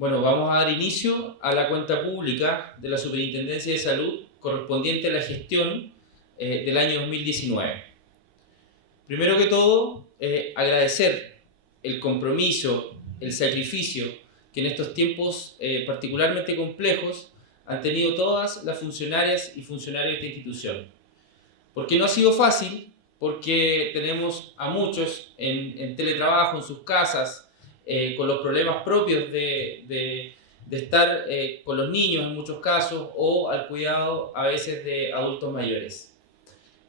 Bueno, vamos a dar inicio a la cuenta pública de la Superintendencia de Salud correspondiente a la gestión del año 2019. Primero que todo, agradecer el compromiso, el sacrificio que en estos tiempos particularmente complejos han tenido todas las funcionarias y funcionarios de esta institución. Porque no ha sido fácil, porque tenemos a muchos en teletrabajo, en sus casas, con los problemas propios de estar con los niños en muchos casos o al cuidado a veces de adultos mayores.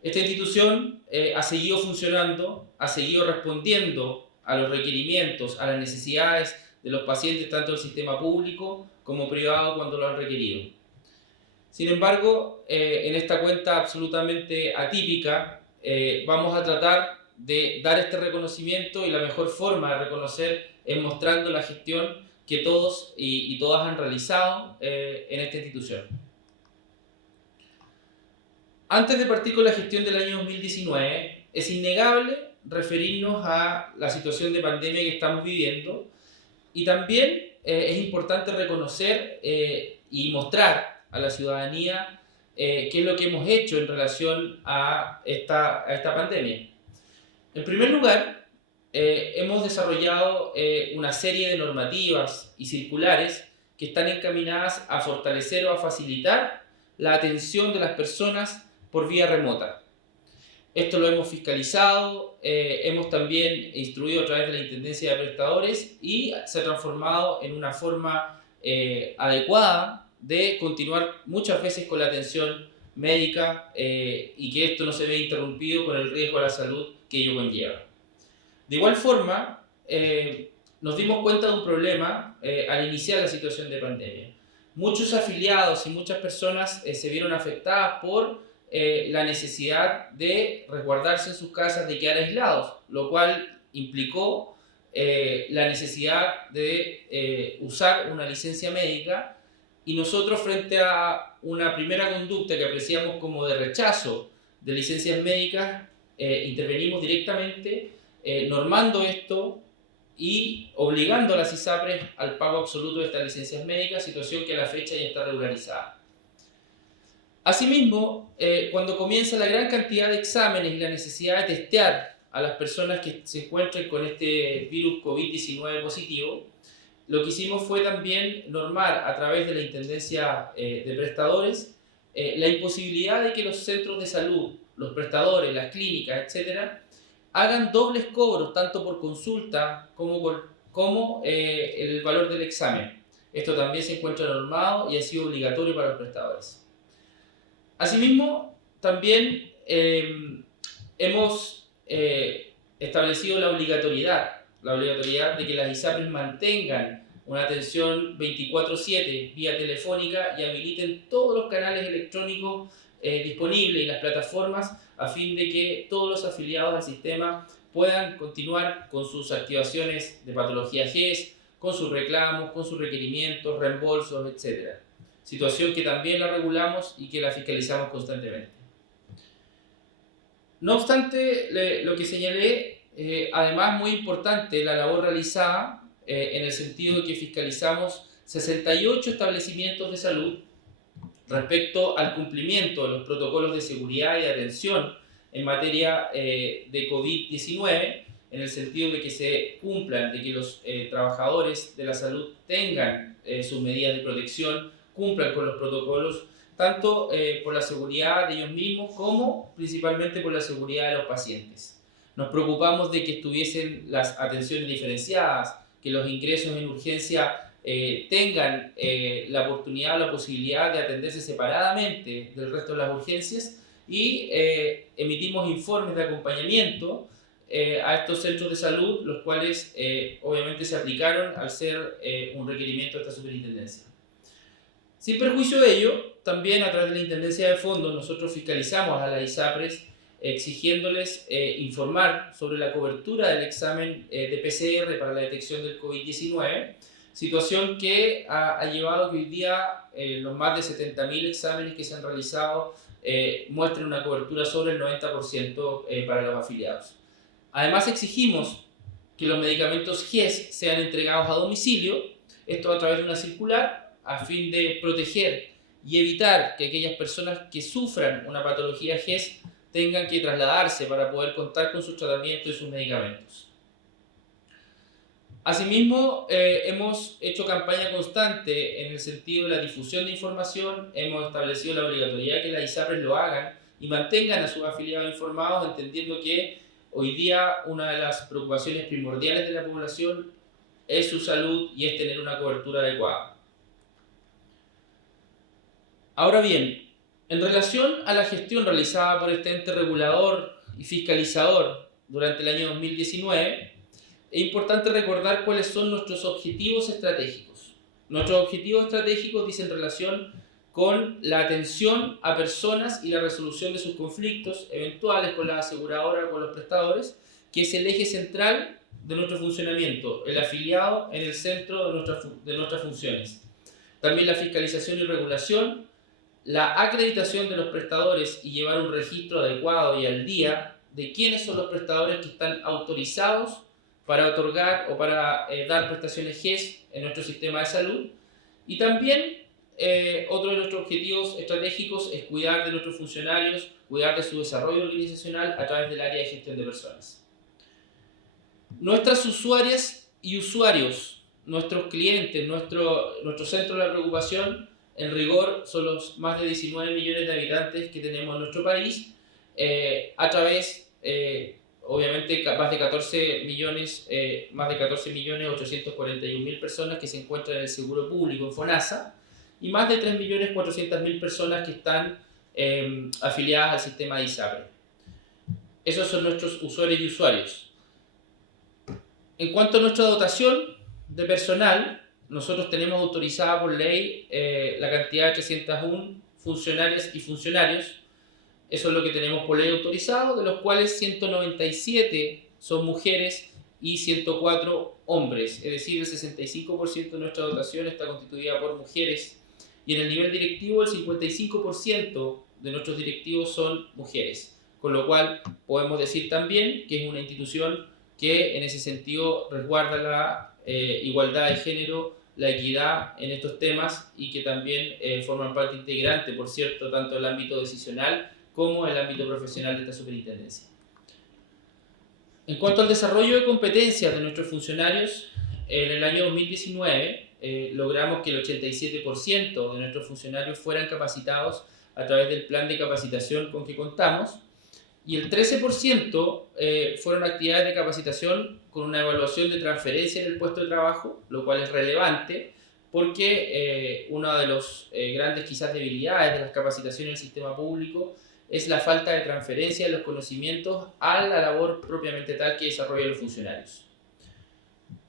Esta institución ha seguido funcionando, ha seguido respondiendo a los requerimientos, a las necesidades de los pacientes, tanto del sistema público como privado cuando lo han requerido. Sin embargo, en esta cuenta absolutamente atípica, vamos a tratar de dar este reconocimiento, y la mejor forma de reconocer es mostrando la gestión que todos y todas han realizado en esta institución. Antes de partir con la gestión del año 2019, es innegable referirnos a la situación de pandemia que estamos viviendo, y también es importante reconocer y mostrar a la ciudadanía qué es lo que hemos hecho en relación a esta pandemia. En primer lugar, hemos desarrollado una serie de normativas y circulares que están encaminadas a fortalecer o a facilitar la atención de las personas por vía remota. Esto lo hemos fiscalizado, hemos también instruido a través de la Intendencia de Prestadores, y se ha transformado en una forma adecuada de continuar muchas veces con la atención médica y que esto no se vea interrumpido con el riesgo a la salud que ello conlleva. De igual forma, nos dimos cuenta de un problema al iniciar la situación de pandemia. Muchos afiliados y muchas personas se vieron afectadas por la necesidad de resguardarse en sus casas, de quedar aislados, lo cual implicó la necesidad de usar una licencia médica, y nosotros, frente a una primera conducta que apreciamos como de rechazo de licencias médicas, intervenimos directamente normando esto y obligando a las ISAPRES al pago absoluto de estas licencias médicas, situación que a la fecha ya está regularizada. Asimismo, cuando comienza la gran cantidad de exámenes y la necesidad de testear a las personas que se encuentren con este virus COVID-19 positivo, lo que hicimos fue también normar a través de la Intendencia de Prestadores la imposibilidad de que los centros de salud, los prestadores, las clínicas, etcétera, hagan dobles cobros, tanto por consulta como el valor del examen. Esto también se encuentra normado y ha sido obligatorio para los prestadores. Asimismo, también hemos establecido la obligatoriedad de que las ISAPRES mantengan una atención 24/7 vía telefónica y habiliten todos los canales electrónicos disponibles y las plataformas, a fin de que todos los afiliados al sistema puedan continuar con sus activaciones de patología GES, con sus reclamos, con sus requerimientos, reembolsos, etc. Situación que también la regulamos y que la fiscalizamos constantemente. No obstante, lo que señalé, además muy importante la labor realizada en el sentido de que fiscalizamos 68 establecimientos de salud respecto al cumplimiento de los protocolos de seguridad y de atención en materia de COVID-19, en el sentido de que se cumplan, de que los trabajadores de la salud tengan sus medidas de protección, cumplan con los protocolos, tanto por la seguridad de ellos mismos como principalmente por la seguridad de los pacientes. Nos preocupamos de que estuviesen las atenciones diferenciadas, que los ingresos en urgencia tengan la oportunidad o la posibilidad de atenderse separadamente del resto de las urgencias, y emitimos informes de acompañamiento a estos centros de salud, los cuales obviamente se aplicaron al ser un requerimiento de esta superintendencia. Sin perjuicio de ello, también a través de la Intendencia de Fondos nosotros fiscalizamos a las ISAPRES exigiéndoles informar sobre la cobertura del examen de PCR para la detección del COVID-19, situación que ha llevado a que hoy día los más de 70.000 exámenes que se han realizado muestren una cobertura sobre el 90% para los afiliados. Además, exigimos que los medicamentos GES sean entregados a domicilio, Esto a través de una circular a fin de proteger y evitar que aquellas personas que sufran una patología GES tengan que trasladarse para poder contar con sus tratamientos y sus medicamentos. Asimismo, hemos hecho campaña constante en el sentido de la difusión de información, hemos establecido la obligatoriedad de que las ISAPRES lo hagan y mantengan a sus afiliados informados, entendiendo que hoy día una de las preocupaciones primordiales de la población es su salud y es tener una cobertura adecuada. Ahora bien, en relación a la gestión realizada por este ente regulador y fiscalizador durante el año 2019, es importante recordar cuáles son nuestros objetivos estratégicos. Nuestros objetivos estratégicos dicen relación con la atención a personas y la resolución de sus conflictos eventuales con la aseguradora o con los prestadores, que es el eje central de nuestro funcionamiento, el afiliado en el centro de nuestras funciones. También la fiscalización y regulación, la acreditación de los prestadores y llevar un registro adecuado y al día de quiénes son los prestadores que están autorizados para otorgar o para dar prestaciones GES en nuestro sistema de salud. Y también otro de nuestros objetivos estratégicos es cuidar de nuestros funcionarios, cuidar de su desarrollo organizacional a través del área de gestión de personas. Nuestras usuarias y usuarios, nuestros clientes, nuestro centro de la preocupación, en rigor son los más de 19 millones de habitantes que tenemos en nuestro país, a través obviamente más de 14 millones 841.000 personas que se encuentran en el seguro público en FONASA y más de 3.400.000 personas que están afiliadas al sistema de ISAPRE. Esos son nuestros usuarios y usuarios. En cuanto a nuestra dotación de personal, nosotros tenemos autorizada por ley la cantidad de 301 funcionarias y funcionarios. Eso es lo que tenemos por ley autorizado, de los cuales 197 son mujeres y 104 hombres. Es decir, el 65% de nuestra dotación está constituida por mujeres. Y en el nivel directivo, el 55% de nuestros directivos son mujeres. Con lo cual, podemos decir también que es una institución que en ese sentido resguarda la igualdad de género, la equidad en estos temas y que también forman parte integrante, por cierto, tanto del ámbito decisional como el ámbito profesional de esta superintendencia. En cuanto al desarrollo de competencias de nuestros funcionarios, en el año 2019 logramos que el 87% de nuestros funcionarios fueran capacitados a través del plan de capacitación con que contamos y el 13% fueron actividades de capacitación con una evaluación de transferencia en el puesto de trabajo, lo cual es relevante porque una de las grandes quizás debilidades de las capacitaciones en el sistema público es la falta de transferencia de los conocimientos a la labor propiamente tal que desarrollan los funcionarios.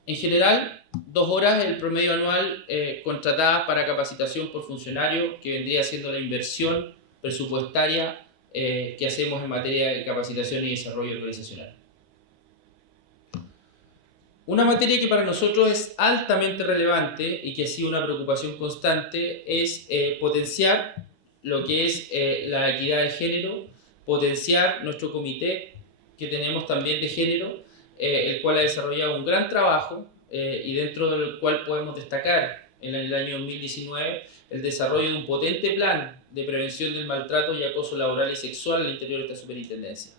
En general, 2 horas es el promedio anual contratadas para capacitación por funcionario, que vendría siendo la inversión presupuestaria que hacemos en materia de capacitación y desarrollo organizacional. Una materia que para nosotros es altamente relevante y que ha sido una preocupación constante es potenciar lo que es la equidad de género, potenciar nuestro comité que tenemos también de género, el cual ha desarrollado un gran trabajo y dentro del cual podemos destacar en el año 2019 el desarrollo de un potente plan de prevención del maltrato y acoso laboral y sexual al interior de esta superintendencia.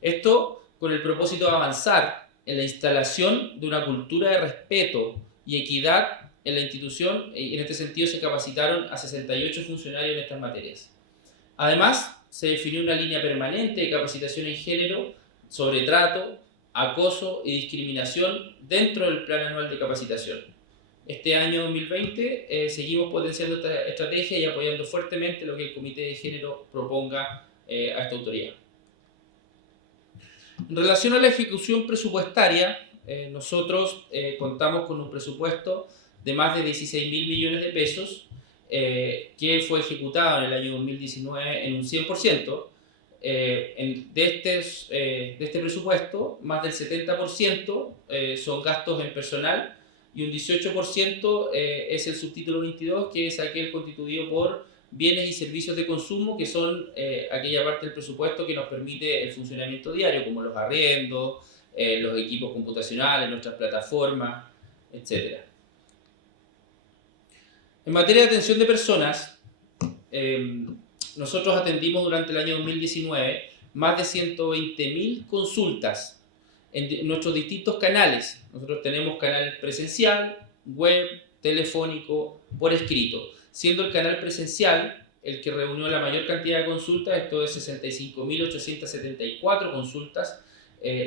Esto con el propósito de avanzar en la instalación de una cultura de respeto y equidad en la institución, y en este sentido se capacitaron a 68 funcionarios en estas materias. Además, se definió una línea permanente de capacitación en género sobre trato, acoso y discriminación dentro del plan anual de capacitación. Este año 2020 seguimos potenciando esta estrategia y apoyando fuertemente lo que el Comité de Género proponga a esta autoridad. En relación a la ejecución presupuestaria, nosotros contamos con un presupuesto de más de 16.000 millones de pesos que fue ejecutado en el año 2019 en un 100%. De este presupuesto, más del 70% son gastos en personal y un 18% es el subtítulo 22, que es aquel constituido por bienes y servicios de consumo, que son aquella parte del presupuesto que nos permite el funcionamiento diario, como los arriendos, los equipos computacionales, nuestras plataformas, etc. En materia de atención de personas, nosotros atendimos durante el año 2019 más de 120.000 consultas en nuestros distintos canales. Nosotros tenemos canal presencial, web, telefónico, por escrito, siendo el canal presencial el que reunió la mayor cantidad de consultas, esto es 65.874 consultas,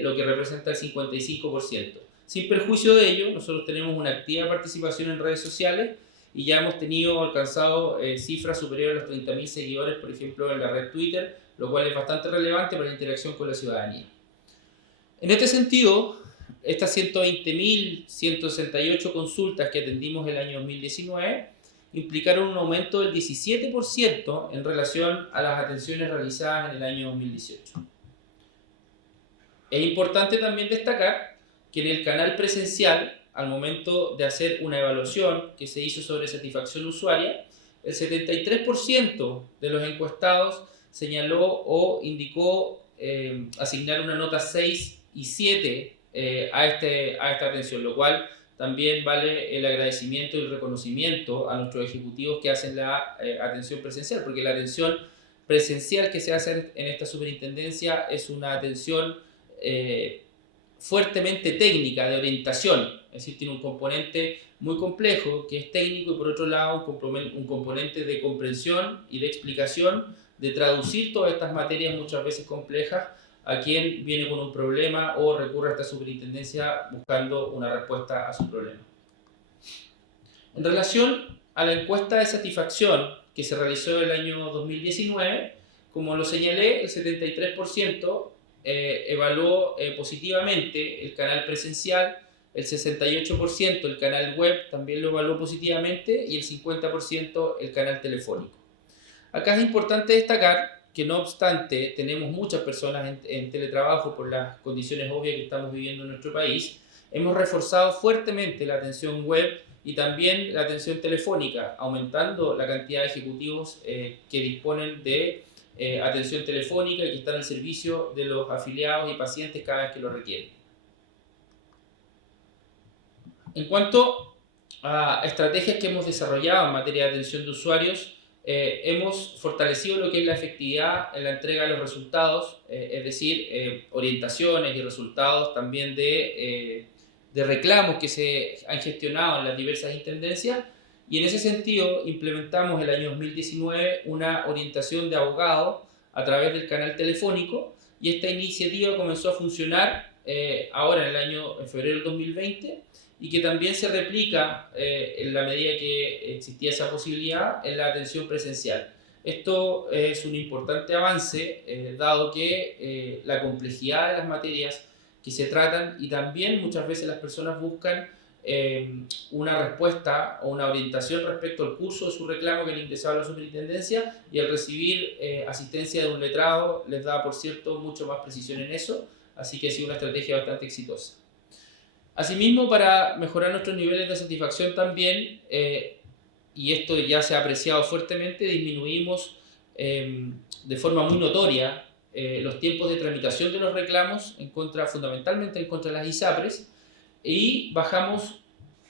lo que representa el 55%. Sin perjuicio de ello, nosotros tenemos una activa participación en redes sociales y ya hemos alcanzado cifras superiores a los 30.000 seguidores, por ejemplo, en la red Twitter, lo cual es bastante relevante para la interacción con la ciudadanía. En este sentido, estas 120.168 consultas que atendimos el año 2019 implicaron un aumento del 17% en relación a las atenciones realizadas en el año 2018. Es importante también destacar que en el canal presencial, al momento de hacer una evaluación que se hizo sobre satisfacción usuaria, el 73% de los encuestados señaló o indicó asignar una nota 6 y 7 a esta atención, lo cual también vale el agradecimiento y el reconocimiento a nuestros ejecutivos que hacen la atención presencial, porque la atención presencial que se hace en esta superintendencia es una atención fuertemente técnica, de orientación, es decir, tiene un componente muy complejo que es técnico y por otro lado un componente de comprensión y de explicación, de traducir todas estas materias muchas veces complejas a quien viene con un problema o recurre a esta superintendencia buscando una respuesta a su problema. En relación a la encuesta de satisfacción que se realizó el año 2019, como lo señalé, el 73% evaluó positivamente el canal presencial, el 68% el canal web también lo evaluó positivamente y el 50% el canal telefónico. Acá es importante destacar que no obstante tenemos muchas personas en teletrabajo por las condiciones obvias que estamos viviendo en nuestro país, hemos reforzado fuertemente la atención web y también la atención telefónica, aumentando la cantidad de ejecutivos que disponen de atención telefónica y que están al servicio de los afiliados y pacientes cada vez que lo requieren. En cuanto a estrategias que hemos desarrollado en materia de atención de usuarios, hemos fortalecido lo que es la efectividad en la entrega de los resultados, es decir, orientaciones y resultados también de reclamos que se han gestionado en las diversas intendencias, y en ese sentido implementamos el año 2019 una orientación de abogado a través del canal telefónico, y esta iniciativa comenzó a funcionar ahora en febrero del 2020, y que también se replica en la medida que existía esa posibilidad en la atención presencial. Esto es un importante avance, dado que la complejidad de las materias que se tratan y también muchas veces las personas buscan una respuesta o una orientación respecto al curso de su reclamo que han ingresado a la superintendencia, y al recibir asistencia de un letrado les da, por cierto, mucho más precisión en eso, así que ha sido una estrategia bastante exitosa. Asimismo, para mejorar nuestros niveles de satisfacción también, y esto ya se ha apreciado fuertemente, disminuimos de forma muy notoria los tiempos de tramitación de los reclamos fundamentalmente en contra de las ISAPRES, y bajamos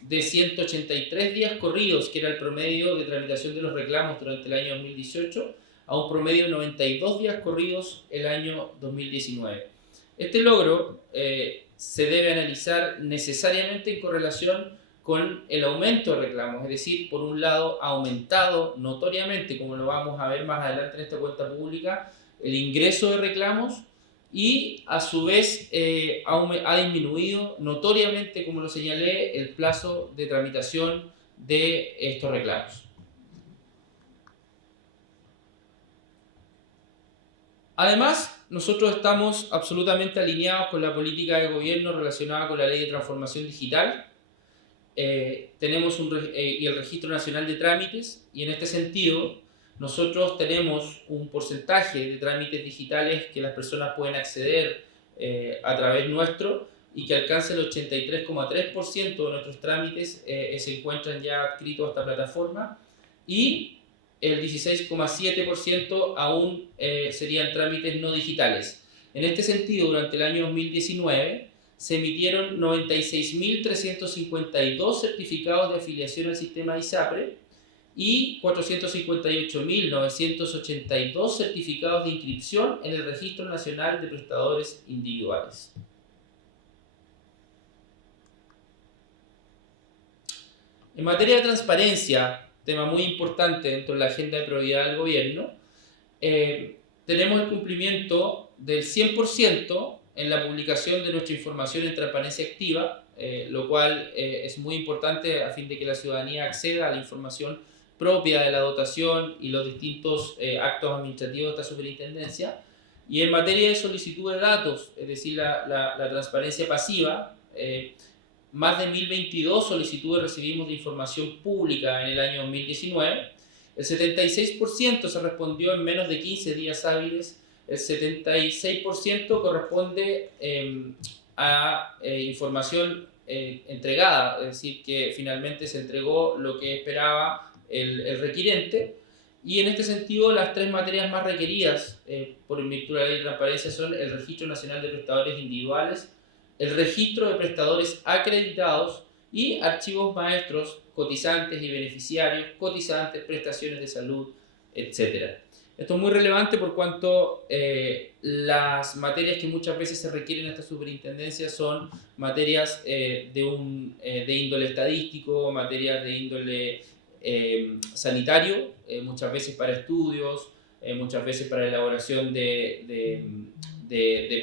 de 183 días corridos, que era el promedio de tramitación de los reclamos durante el año 2018, a un promedio de 92 días corridos el año 2019. Este logro se debe analizar necesariamente en correlación con el aumento de reclamos, es decir, por un lado ha aumentado notoriamente, como lo vamos a ver más adelante en esta cuenta pública, el ingreso de reclamos, y a su vez ha disminuido notoriamente, como lo señalé, el plazo de tramitación de estos reclamos. Además, nosotros estamos absolutamente alineados con la política de gobierno relacionada con la Ley de Transformación Digital. Tenemos y el Registro Nacional de Trámites, y en este sentido nosotros tenemos un porcentaje de trámites digitales que las personas pueden acceder a través nuestro, y que alcanza el 83,3% de nuestros trámites se encuentran ya adscritos a esta plataforma, y el 16,7% aún serían trámites no digitales. En este sentido, durante el año 2019 se emitieron 96.352 certificados de afiliación al sistema ISAPRE, y 458.982 certificados de inscripción en el Registro Nacional de Prestadores Individuales. En materia de transparencia, tema muy importante dentro de la agenda de probidad del gobierno, tenemos el cumplimiento del 100% en la publicación de nuestra información en transparencia activa, lo cual es muy importante a fin de que la ciudadanía acceda a la información propia de la dotación y los distintos actos administrativos de esta superintendencia. Y en materia de solicitud de datos, es decir, la transparencia pasiva, más de 1022 solicitudes recibimos de información pública en el año 2019. El 76% se respondió en menos de 15 días hábiles. El 76% corresponde a información entregada, es decir, que finalmente se entregó lo que esperaba el requirente. Y en este sentido, las tres materias más requeridas por virtud de la ley de transparencia son el Registro Nacional de Prestadores Individuales, el registro de prestadores acreditados y archivos maestros, cotizantes y beneficiarios, cotizantes, prestaciones de salud, etc. Esto es muy relevante por cuanto las materias que muchas veces se requieren en esta superintendencia son materias de índole estadístico, materias de índole sanitario, muchas veces para estudios, muchas veces para elaboración de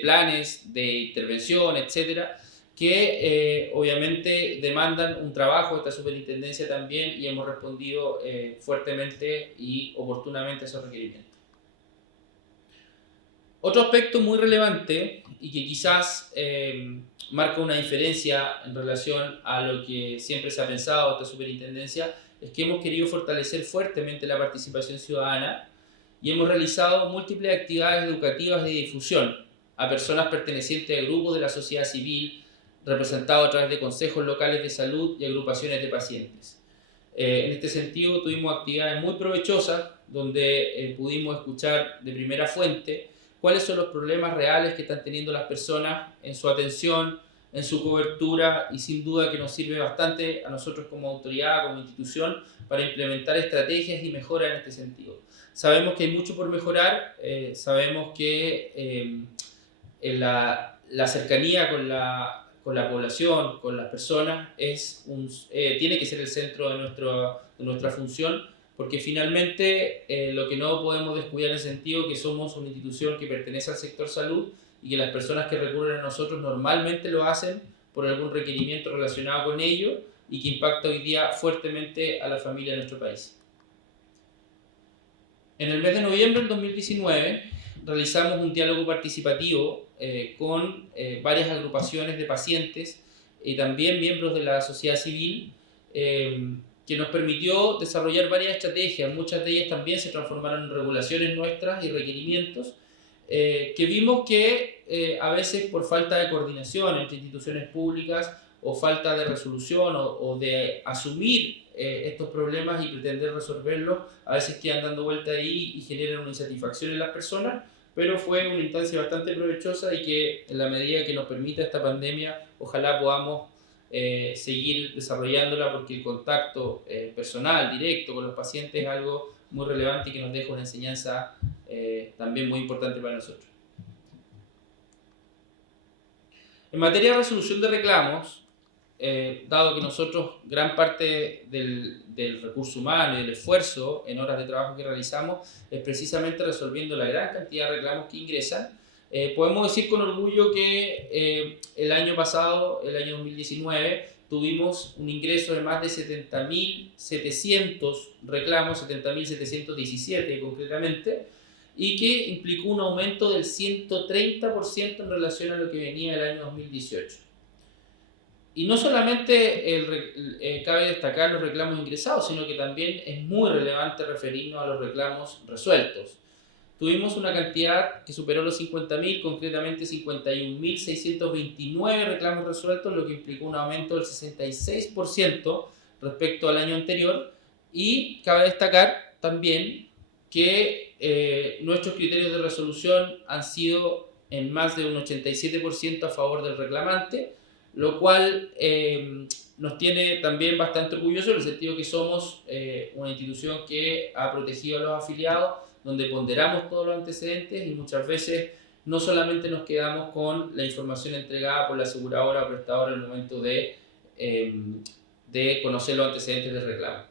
planes de intervención, etcétera, que obviamente demandan un trabajo de esta superintendencia también, y hemos respondido fuertemente y oportunamente a esos requerimientos. Otro aspecto muy relevante y que quizás marca una diferencia en relación a lo que siempre se ha pensado de esta superintendencia es que hemos querido fortalecer fuertemente la participación ciudadana y hemos realizado múltiples actividades educativas de difusión a personas pertenecientes a grupos de la sociedad civil, representados a través de consejos locales de salud y agrupaciones de pacientes. En este sentido, tuvimos actividades muy provechosas donde pudimos escuchar de primera fuente cuáles son los problemas reales que están teniendo las personas en su atención, en su cobertura, y sin duda que nos sirve bastante a nosotros como autoridad, como institución, para implementar estrategias y mejoras en este sentido. Sabemos que hay mucho por mejorar, sabemos que la cercanía con la población, con las personas, tiene que ser el centro de nuestra función, porque finalmente lo que no podemos descuidar en el sentido que somos una institución que pertenece al sector salud y que las personas que recurren a nosotros normalmente lo hacen por algún requerimiento relacionado con ello y que impacta hoy día fuertemente a la familia de nuestro país. En el mes de noviembre del 2019 realizamos un diálogo participativo con varias agrupaciones de pacientes y también miembros de la sociedad civil que nos permitió desarrollar varias estrategias. Muchas de ellas también se transformaron en regulaciones nuestras y requerimientos que vimos que a veces por falta de coordinación entre instituciones públicas o falta de resolución o de asumir estos problemas y pretender resolverlos, a veces quedan dando vuelta ahí y generan una insatisfacción en las personas, pero fue una instancia bastante provechosa y que en la medida que nos permita esta pandemia, ojalá podamos seguir desarrollándola, porque el contacto personal, directo con los pacientes es algo muy relevante y que nos deja una enseñanza también muy importante para nosotros. En materia de resolución de reclamos, dado que nosotros gran parte del recurso humano y del esfuerzo en horas de trabajo que realizamos es precisamente resolviendo la gran cantidad de reclamos que ingresan, podemos decir con orgullo que el año pasado, el año 2019, tuvimos un ingreso de más de 70.700 reclamos, 70.717 concretamente, y que implicó un aumento del 130% en relación a lo que venía el año 2018. Y no solamente cabe destacar los reclamos ingresados, sino que también es muy relevante referirnos a los reclamos resueltos. Tuvimos una cantidad que superó los 50.000, concretamente 51.629 reclamos resueltos, lo que implicó un aumento del 66% respecto al año anterior. Y cabe destacar también que nuestros criterios de resolución han sido en más de un 87% a favor del reclamante, lo cual nos tiene también bastante orgullosos en el sentido que somos una institución que ha protegido a los afiliados, donde ponderamos todos los antecedentes y muchas veces no solamente nos quedamos con la información entregada por la aseguradora o prestadora en el momento de conocer los antecedentes del reclamo.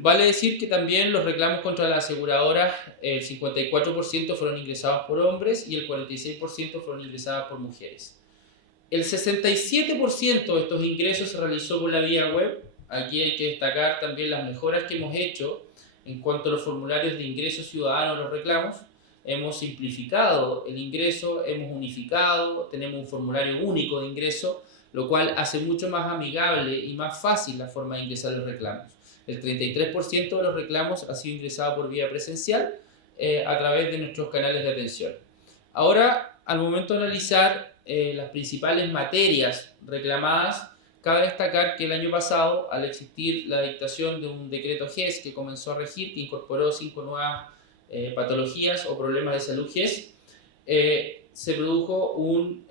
Vale decir que también los reclamos contra las aseguradoras, el 54% fueron ingresados por hombres y el 46% fueron ingresados por mujeres. El 67% de estos ingresos se realizó por la vía web. Aquí hay que destacar también las mejoras que hemos hecho en cuanto a los formularios de ingreso ciudadano a los reclamos. Hemos simplificado el ingreso, hemos unificado, tenemos un formulario único de ingreso, lo cual hace mucho más amigable y más fácil la forma de ingresar los reclamos. El 33% de los reclamos ha sido ingresado por vía presencial a través de nuestros canales de atención. Ahora, al momento de analizar las principales materias reclamadas, cabe destacar que el año pasado, al existir la dictación de un decreto GES que comenzó a regir, que incorporó 5 nuevas patologías o problemas de salud GES, se produjo un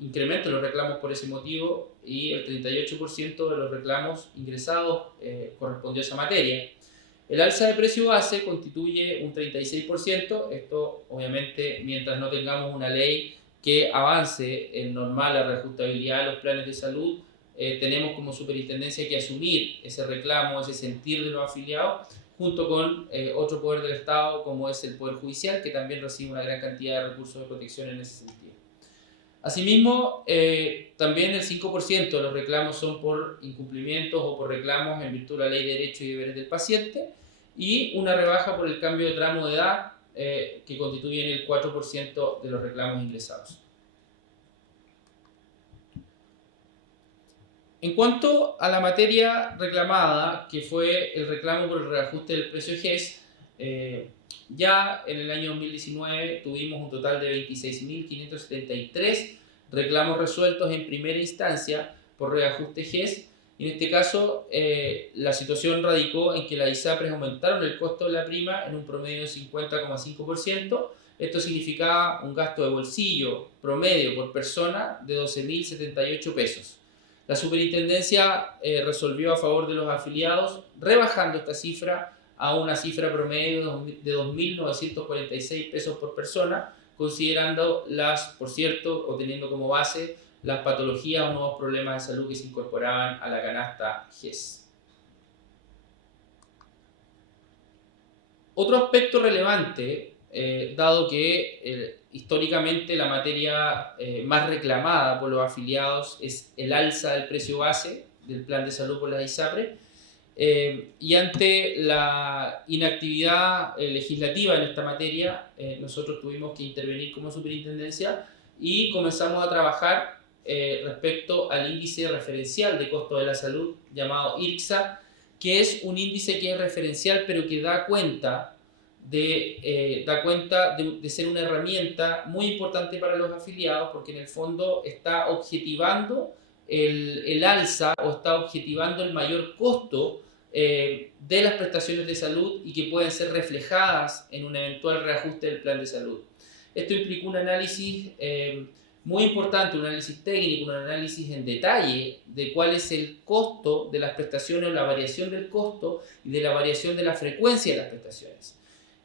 incremento en los reclamos por ese motivo y el 38% de los reclamos ingresados correspondió a esa materia. El alza de precio base constituye un 36%, esto obviamente mientras no tengamos una ley que avance en normal la reajustabilidad de los planes de salud, tenemos como superintendencia que asumir ese reclamo, ese sentir de los afiliados, junto con otro poder del Estado como es el Poder Judicial, que también recibe una gran cantidad de recursos de protección en ese sentido. Asimismo, también el 5% de los reclamos son por incumplimientos o por reclamos en virtud de la Ley de Derechos y Deberes del Paciente, y una rebaja por el cambio de tramo de edad, que constituyen el 4% de los reclamos ingresados. En cuanto a la materia reclamada, que fue el reclamo por el reajuste del precio GES, ya en el año 2019 tuvimos un total de 26.573 reclamos resueltos en primera instancia por reajuste GES. En este caso, la situación radicó en que las ISAPRES aumentaron el costo de la prima en un promedio de 50,5%. Esto significaba un gasto de bolsillo promedio por persona de 12.078 pesos. La superintendencia resolvió a favor de los afiliados, rebajando esta cifra a una cifra promedio de 2.946 pesos por persona, considerando por cierto, o teniendo como base las patologías o nuevos problemas de salud que se incorporaban a la canasta GES. Otro aspecto relevante, dado que históricamente la materia más reclamada por los afiliados es el alza del precio base del plan de salud por las ISAPRES, y ante la inactividad legislativa en esta materia, nosotros tuvimos que intervenir como superintendencia y comenzamos a trabajar respecto al índice referencial de costo de la salud llamado IRCSA, que es un índice que es referencial pero que da cuenta de ser una herramienta muy importante para los afiliados, porque en el fondo está objetivando el alza o está objetivando el mayor costo de las prestaciones de salud y que pueden ser reflejadas en un eventual reajuste del plan de salud. Esto implica un análisis muy importante, un análisis técnico, un análisis en detalle de cuál es el costo de las prestaciones o la variación del costo y de la variación de la frecuencia de las prestaciones.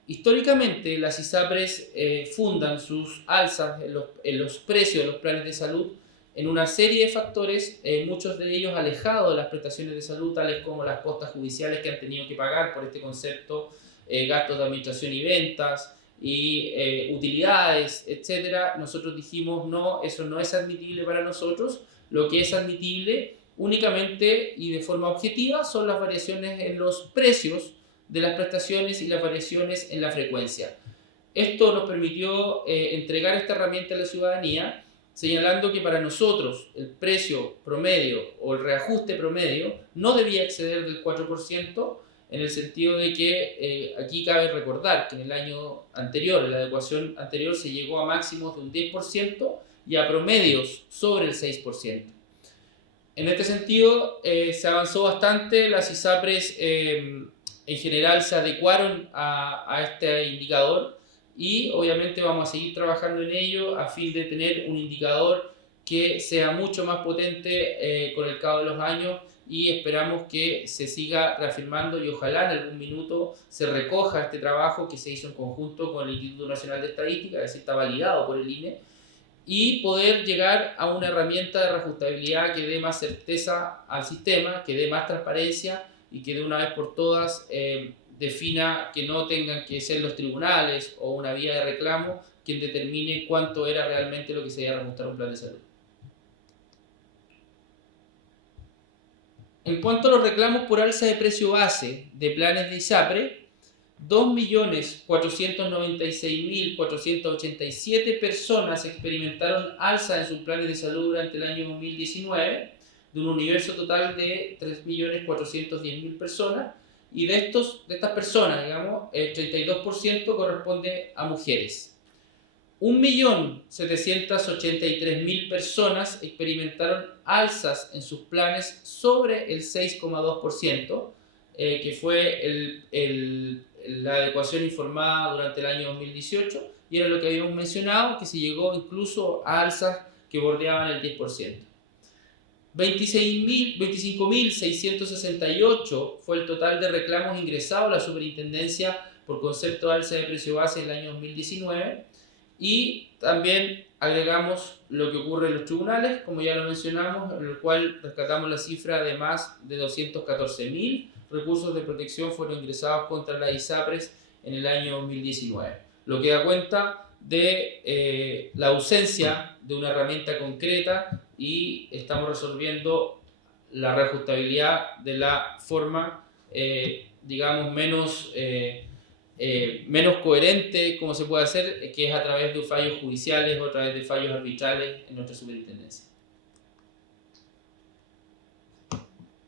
Históricamente, las ISAPRES fundan sus alzas en los precios de los planes de salud en una serie de factores, muchos de ellos alejados de las prestaciones de salud, tales como las costas judiciales que han tenido que pagar por este concepto, gastos de administración y ventas, y utilidades, etc. Nosotros dijimos, no, eso no es admitible para nosotros. Lo que es admitible únicamente y de forma objetiva son las variaciones en los precios de las prestaciones y las variaciones en la frecuencia. Esto nos permitió entregar esta herramienta a la ciudadanía, señalando que para nosotros el precio promedio o el reajuste promedio no debía exceder del 4%, en el sentido de que aquí cabe recordar que en el año anterior, en la adecuación anterior, se llegó a máximos de un 10% y a promedios sobre el 6%. En este sentido, se avanzó bastante, las ISAPRES en general se adecuaron a este indicador y obviamente vamos a seguir trabajando en ello a fin de tener un indicador que sea mucho más potente con el cabo de los años, y esperamos que se siga reafirmando y ojalá en algún minuto se recoja este trabajo que se hizo en conjunto con el Instituto Nacional de Estadística, es decir, está validado por el INE, y poder llegar a una herramienta de reajustabilidad que dé más certeza al sistema, que dé más transparencia y que de una vez por todas defina que no tengan que ser los tribunales o una vía de reclamo quien determine cuánto era realmente lo que se iba a reajustar un plan de salud. En cuanto a los reclamos por alza de precio base de planes de ISAPRE, 2.496.487 personas experimentaron alza en sus planes de salud durante el año 2019, de un universo total de 3.410.000 personas, y de estas personas, digamos, el 32% corresponde a mujeres. 1.783.000 personas experimentaron alzas en sus planes sobre el 6,2%, que fue la adecuación informada durante el año 2018, y era lo que habíamos mencionado, que se llegó incluso a alzas que bordeaban el 10%. 25.668 fue el total de reclamos ingresados a la superintendencia por concepto de alza de precio base en el año 2019, y también agregamos lo que ocurre en los tribunales, como ya lo mencionamos, en el cual rescatamos la cifra de más de 214.000 recursos de protección fueron ingresados contra las ISAPRES en el año 2019, lo que da cuenta de la ausencia de una herramienta concreta, y estamos resolviendo la reajustabilidad de la forma, digamos, menos coherente como se puede hacer, que es a través de fallos judiciales o a través de fallos arbitrales en nuestra superintendencia.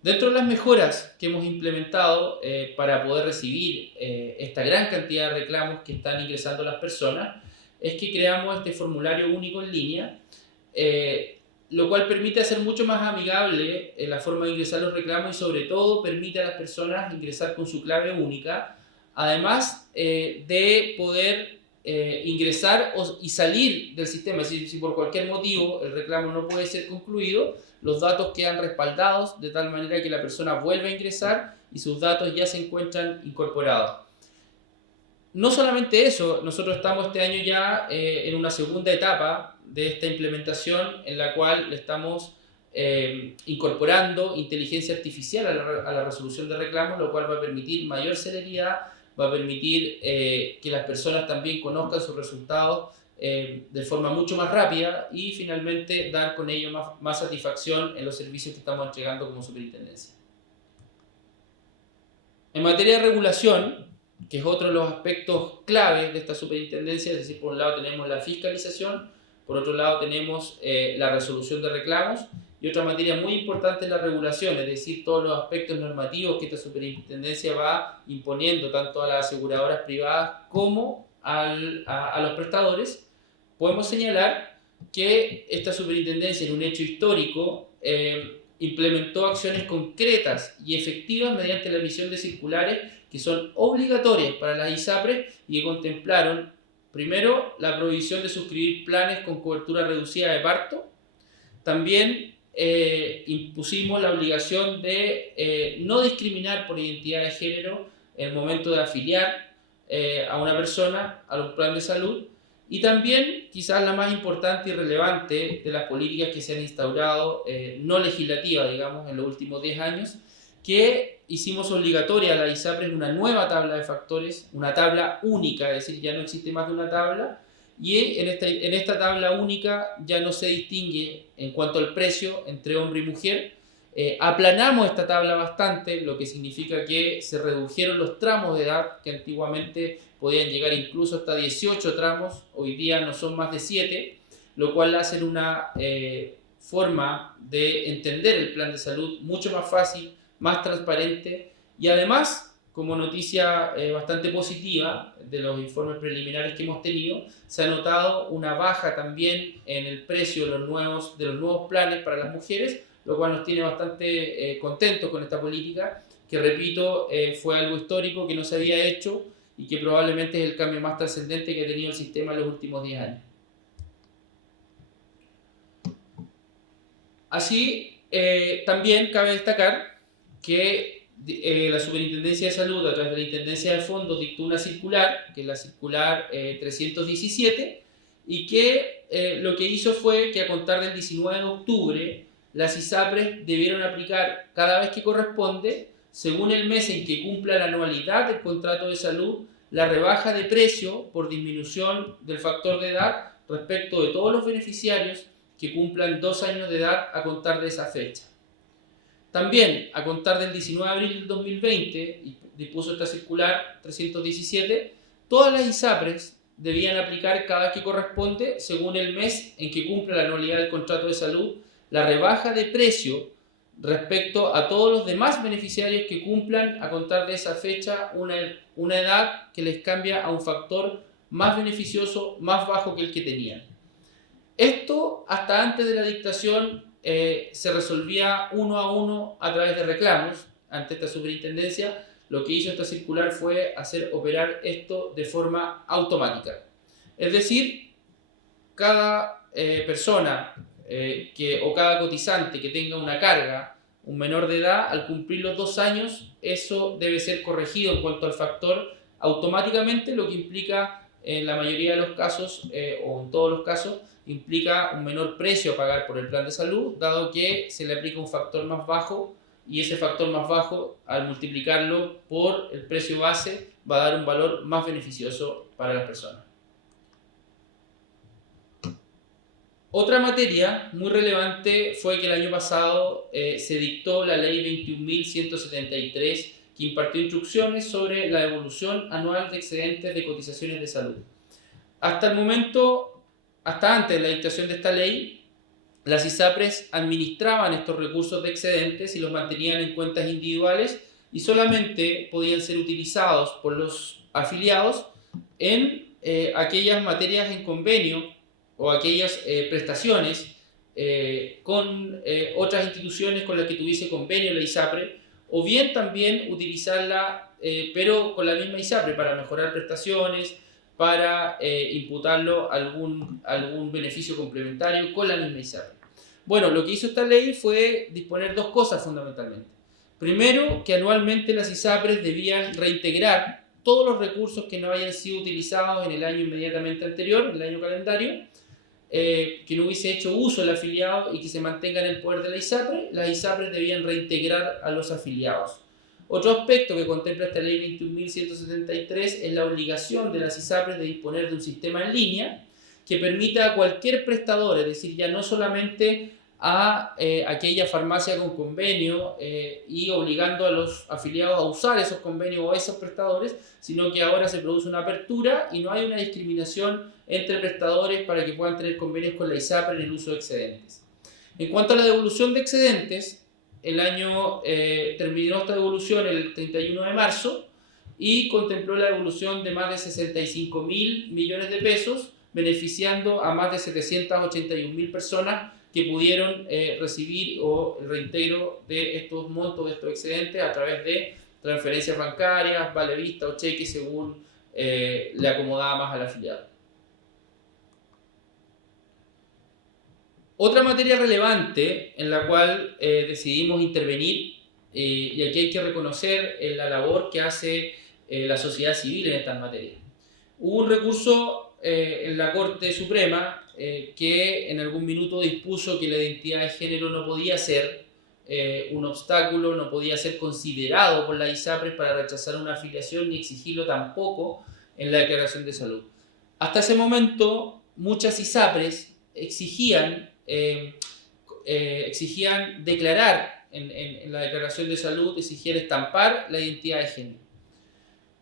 Dentro de las mejoras que hemos implementado para poder recibir esta gran cantidad de reclamos que están ingresando las personas, es que creamos este formulario único en línea, lo cual permite hacer mucho más amigable la forma de ingresar los reclamos, y sobre todo permite a las personas ingresar con su clave única, además de poder ingresar y salir del sistema. Si por cualquier motivo el reclamo no puede ser concluido, los datos quedan respaldados de tal manera que la persona vuelve a ingresar y sus datos ya se encuentran incorporados. No solamente eso, nosotros estamos este año ya en una segunda etapa de esta implementación, en la cual le estamos incorporando inteligencia artificial a la resolución de reclamos, lo cual va a permitir mayor celeridad, va a permitir que las personas también conozcan sus resultados de forma mucho más rápida, y finalmente dar con ello más satisfacción en los servicios que estamos entregando como superintendencia. En materia de regulación, que es otro de los aspectos clave de esta superintendencia, es decir, por un lado tenemos la fiscalización, por otro lado tenemos la resolución de reclamos, y otra materia muy importante es la regulación, es decir, todos los aspectos normativos que esta superintendencia va imponiendo tanto a las aseguradoras privadas como a los prestadores. Podemos señalar que esta superintendencia, en un hecho histórico, implementó acciones concretas y efectivas mediante la emisión de circulares que son obligatorias para las ISAPRES y que contemplaron, primero, la prohibición de suscribir planes con cobertura reducida de parto. También impusimos la obligación de no discriminar por identidad de género en el momento de afiliar a una persona a un plan de salud. Y también, quizás la más importante y relevante de las políticas que se han instaurado, no legislativas, digamos, en los últimos 10 años, que hicimos obligatoria a la ISAPRES una nueva tabla de factores, una tabla única, es decir, ya no existe más de una tabla, y en esta tabla única ya no se distingue en cuanto al precio entre hombre y mujer. Aplanamos esta tabla bastante, lo que significa que se redujeron los tramos de edad, que antiguamente podían llegar incluso hasta 18 tramos, hoy día no son más de 7, lo cual hace una forma de entender el plan de salud mucho más fácil, más transparente, y además, como noticia bastante positiva de los informes preliminares que hemos tenido, se ha notado una baja también en el precio de los nuevos planes para las mujeres, lo cual nos tiene bastante contentos con esta política, que repito, fue algo histórico que no se había hecho y que probablemente es el cambio más trascendente que ha tenido el sistema en los últimos 10 años. Así, también cabe destacar que la Superintendencia de Salud, a través de la Intendencia de Fondos, dictó una circular, que es la circular 317, y que lo que hizo fue que a contar del 19 de octubre, las ISAPRES debieron aplicar cada vez que corresponde, según el mes en que cumpla la anualidad del contrato de salud, la rebaja de precio por disminución del factor de edad respecto de todos los beneficiarios que cumplan 2 años de edad a contar de esa fecha. También, a contar del 19 de abril del 2020, y dispuso esta circular 317, todas las ISAPRES debían aplicar cada vez que corresponde, según el mes en que cumpla la anualidad del contrato de salud, la rebaja de precio respecto a todos los demás beneficiarios que cumplan a contar de esa fecha una edad que les cambia a un factor más beneficioso, más bajo que el que tenían. Esto, hasta antes de la dictación, se resolvía uno a uno a través de reclamos ante esta superintendencia. Lo que hizo esta circular fue hacer operar esto de forma automática. Es decir, cada persona o cada cotizante que tenga una carga, un menor de edad, al cumplir los 2 años, eso debe ser corregido en cuanto al factor automáticamente, lo que implica en la mayoría de los casos, o en todos los casos, implica un menor precio a pagar por el plan de salud, dado que se le aplica un factor más bajo, y ese factor más bajo, al multiplicarlo por el precio base, va a dar un valor más beneficioso para las personas. Otra materia muy relevante fue que el año pasado se dictó la ley 21.173, que impartió instrucciones sobre la devolución anual de excedentes de cotizaciones de salud. Hasta el momento, hasta antes de la dictación de esta ley, las ISAPRES administraban estos recursos de excedentes y los mantenían en cuentas individuales y solamente podían ser utilizados por los afiliados en aquellas materias en convenio o aquellas prestaciones con otras instituciones con las que tuviese convenio la ISAPRE, o bien también utilizarla pero con la misma ISAPRE para mejorar prestaciones, para imputarlo algún beneficio complementario con la misma ISAPRE. Bueno, lo que hizo esta ley fue disponer 2 cosas fundamentalmente. Primero, que anualmente las ISAPRES debían reintegrar todos los recursos que no hayan sido utilizados en el año inmediatamente anterior, en el año calendario, que no hubiese hecho uso el afiliado y que se mantenga en el poder de la ISAPRE. Las ISAPRES debían reintegrar a los afiliados. Otro aspecto que contempla esta ley 21.173 es la obligación de las ISAPRES de disponer de un sistema en línea que permita a cualquier prestador, es decir, ya no solamente a aquella farmacia con convenio y obligando a los afiliados a usar esos convenios o esos prestadores, sino que ahora se produce una apertura y no hay una discriminación entre prestadores para que puedan tener convenios con la ISAPRE en el uso de excedentes. En cuanto a la devolución de excedentes, el año terminó esta devolución el 31 de marzo y contempló la devolución de más de 65.000 millones de pesos, beneficiando a más de 781.000 personas que pudieron recibir el reintegro de estos montos, de estos excedentes, a través de transferencias bancarias, vale vista o cheques, según le acomodaba más al afiliado. Otra materia relevante en la cual decidimos intervenir, y aquí hay que reconocer la labor que hace la sociedad civil en estas materias. Hubo un recurso en la Corte Suprema que en algún minuto dispuso que la identidad de género no podía ser un obstáculo, no podía ser considerado por la ISAPRES para rechazar una afiliación ni exigirlo tampoco en la declaración de salud. Hasta ese momento, muchas ISAPRES exigían declarar en la declaración de salud, exigían estampar la identidad de género.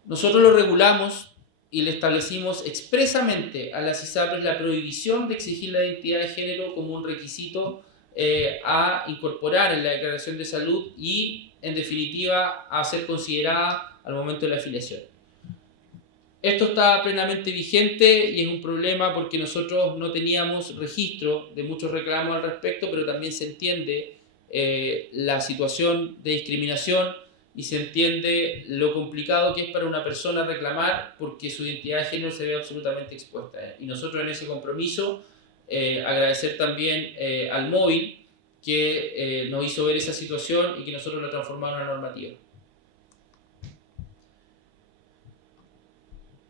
Nosotros lo regulamos y le establecimos expresamente a las ISAPRES la prohibición de exigir la identidad de género como un requisito a incorporar en la declaración de salud y, en definitiva, a ser considerada al momento de la afiliación. Esto está plenamente vigente y es un problema porque nosotros no teníamos registro de muchos reclamos al respecto, pero también se entiende la situación de discriminación y se entiende lo complicado que es para una persona reclamar porque su identidad de género se ve absolutamente expuesta. Y nosotros en ese compromiso agradecer también al móvil que nos hizo ver esa situación y que nosotros la transformamos en una normativa.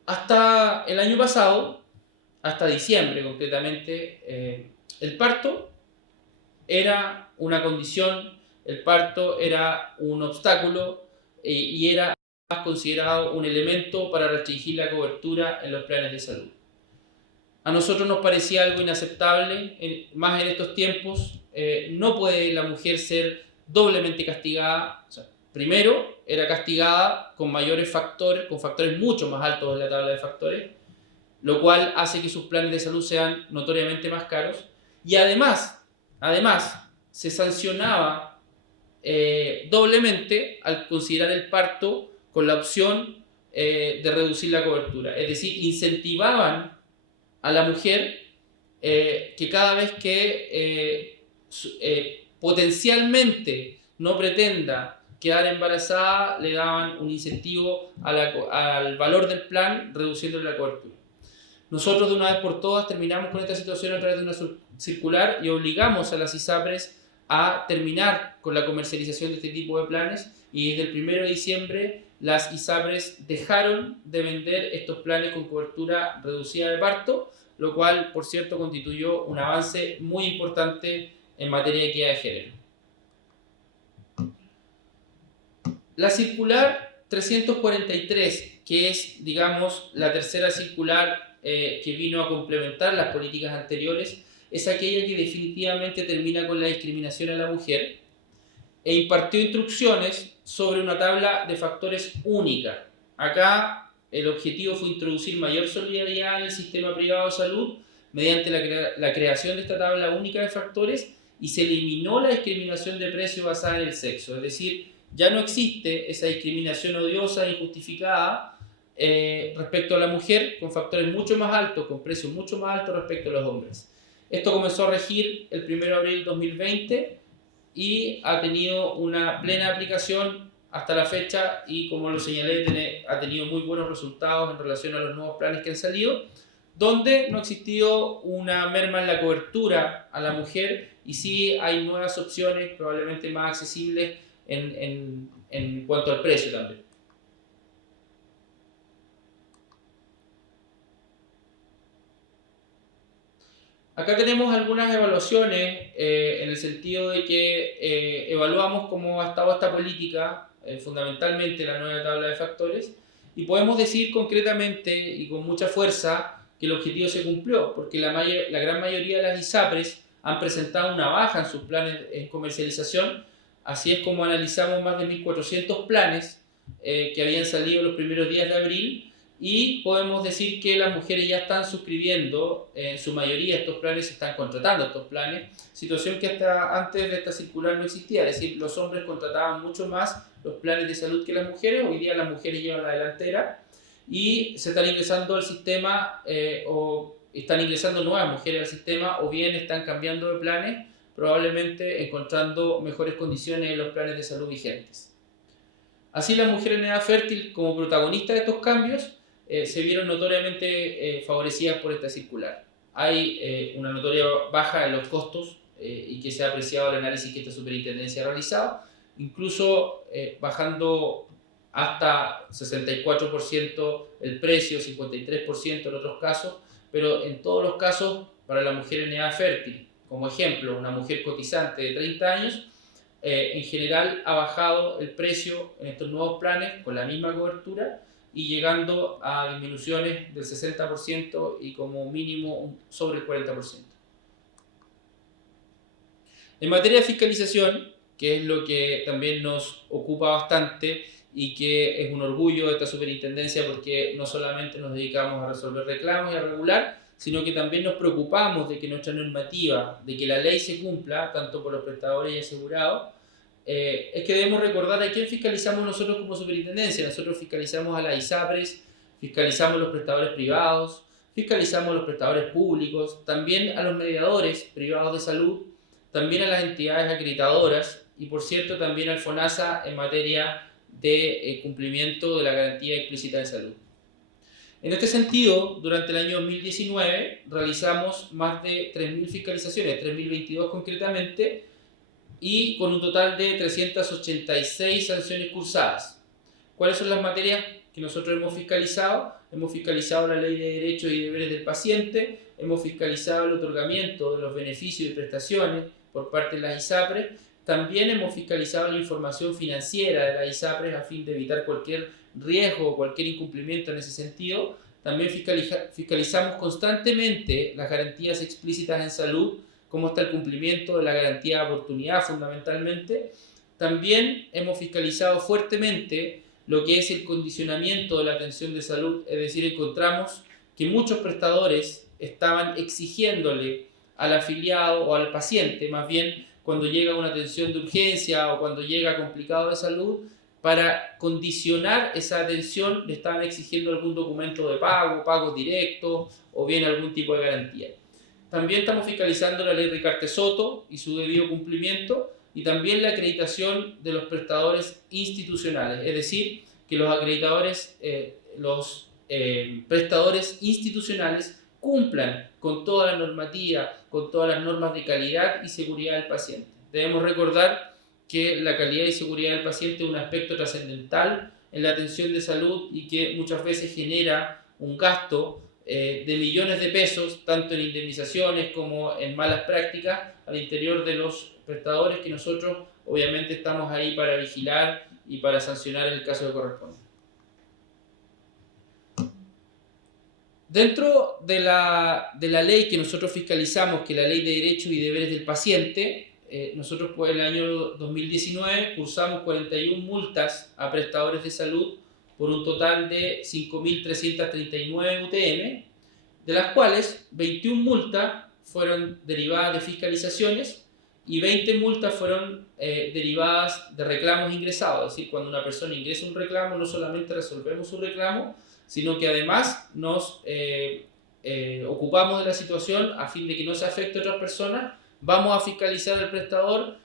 Hasta el año pasado, hasta diciembre concretamente, el parto era una condición, el parto era un obstáculo y era considerado un elemento para restringir la cobertura en los planes de salud. A nosotros nos parecía algo inaceptable, más en estos tiempos. No puede la mujer ser doblemente castigada. O sea, primero, era castigada con mayores factores, con factores mucho más altos en la tabla de factores, lo cual hace que sus planes de salud sean notoriamente más caros. Y además se sancionaba doblemente al considerar el parto con la opción de reducir la cobertura. Es decir, incentivaban a la mujer que cada vez que potencialmente no pretenda quedar embarazada, le daban un incentivo al valor del plan, reduciendo la cobertura. Nosotros de una vez por todas terminamos con esta situación a través de una circular y obligamos a las ISAPRES a terminar con la comercialización de este tipo de planes, y desde el 1 de diciembre las ISAPRES dejaron de vender estos planes con cobertura reducida de parto, lo cual, por cierto, constituyó un avance muy importante en materia de equidad de género. La circular 343, que es, digamos, la tercera circular que vino a complementar las políticas anteriores, es aquella que definitivamente termina con la discriminación a la mujer e impartió instrucciones sobre una tabla de factores única. Acá el objetivo fue introducir mayor solidaridad en el sistema privado de salud mediante la creación de esta tabla única de factores, y se eliminó la discriminación de precio basada en el sexo. Es decir, ya no existe esa discriminación odiosa e injustificada respecto a la mujer, con factores mucho más altos, con precios mucho más altos respecto a los hombres. Esto comenzó a regir el 1 de abril de 2020 y ha tenido una plena aplicación hasta la fecha, y como lo señalé, ha tenido muy buenos resultados en relación a los nuevos planes que han salido, donde no ha existido una merma en la cobertura a la mujer, y sí hay nuevas opciones probablemente más accesibles en cuanto al precio también. Acá tenemos algunas evaluaciones en el sentido de que evaluamos cómo ha estado esta política, fundamentalmente la nueva tabla de factores, y podemos decir concretamente y con mucha fuerza que el objetivo se cumplió, porque la gran mayoría de las ISAPRES han presentado una baja en sus planes en comercialización. Así es como analizamos más de 1.400 planes que habían salido los primeros días de abril, y podemos decir que las mujeres ya están suscribiendo, en su mayoría estos planes, se están contratando estos planes, situación que hasta antes de esta circular no existía. Es decir, los hombres contrataban mucho más los planes de salud que las mujeres. Hoy día las mujeres llevan la delantera y se están ingresando al sistema o están ingresando nuevas mujeres al sistema, o bien están cambiando de planes, probablemente encontrando mejores condiciones en los planes de salud vigentes. Así, las mujeres en edad fértil, como protagonistas de estos cambios, se vieron notoriamente favorecidas por esta circular. Hay una notoria baja en los costos y que se ha apreciado el análisis que esta superintendencia ha realizado, incluso bajando hasta 64% el precio, 53% en otros casos, pero en todos los casos para la mujer en edad fértil, como ejemplo, una mujer cotizante de 30 años, en general ha bajado el precio en estos nuevos planes con la misma cobertura y llegando a disminuciones del 60% y como mínimo sobre el 40%. En materia de fiscalización, que es lo que también nos ocupa bastante y que es un orgullo de esta superintendencia, porque no solamente nos dedicamos a resolver reclamos y a regular, sino que también nos preocupamos de que nuestra normativa, de que la ley se cumpla, tanto por los prestadores y asegurados. Es que debemos recordar a quién fiscalizamos nosotros como superintendencia. Nosotros fiscalizamos a las ISAPRES, fiscalizamos a los prestadores privados, fiscalizamos a los prestadores públicos, también a los mediadores privados de salud, también a las entidades acreditadoras y, por cierto, también al FONASA en materia de cumplimiento de la garantía explícita de salud. En este sentido, durante el año 2019 realizamos más de 3.000 fiscalizaciones, 3.022 concretamente, y con un total de 386 sanciones cursadas. ¿Cuáles son las materias que nosotros hemos fiscalizado? Hemos fiscalizado la Ley de Derechos y Deberes del Paciente, hemos fiscalizado el otorgamiento de los beneficios y prestaciones por parte de las ISAPRES, también hemos fiscalizado la información financiera de las ISAPRES a fin de evitar cualquier riesgo o cualquier incumplimiento en ese sentido. También fiscalizamos constantemente las garantías explícitas en salud, cómo está el cumplimiento de la garantía de oportunidad fundamentalmente. También hemos fiscalizado fuertemente lo que es el condicionamiento de la atención de salud, es decir, encontramos que muchos prestadores estaban exigiéndole al afiliado o al paciente, más bien cuando llega una atención de urgencia o cuando llega complicado de salud, para condicionar esa atención le estaban exigiendo algún documento de pago, pagos directos o bien algún tipo de garantía. También estamos fiscalizando la ley Ricarte-Soto y su debido cumplimiento, y también la acreditación de los prestadores institucionales, es decir, que los acreditadores, prestadores institucionales cumplan con toda la normativa, con todas las normas de calidad y seguridad del paciente. Debemos recordar que la calidad y seguridad del paciente es un aspecto trascendental en la atención de salud y que muchas veces genera un gasto de millones de pesos, tanto en indemnizaciones como en malas prácticas al interior de los prestadores, que nosotros obviamente estamos ahí para vigilar y para sancionar en el caso que corresponda. Dentro de la ley que nosotros fiscalizamos, que es la Ley de Derechos y Deberes del Paciente, nosotros por el año 2019 cursamos 41 multas a prestadores de salud por un total de 5.339 UTM, de las cuales 21 multas fueron derivadas de fiscalizaciones y 20 multas fueron derivadas de reclamos ingresados. Es decir, cuando una persona ingresa un reclamo, no solamente resolvemos su reclamo, sino que además nos ocupamos de la situación a fin de que no se afecte a otras personas, vamos a fiscalizar al prestador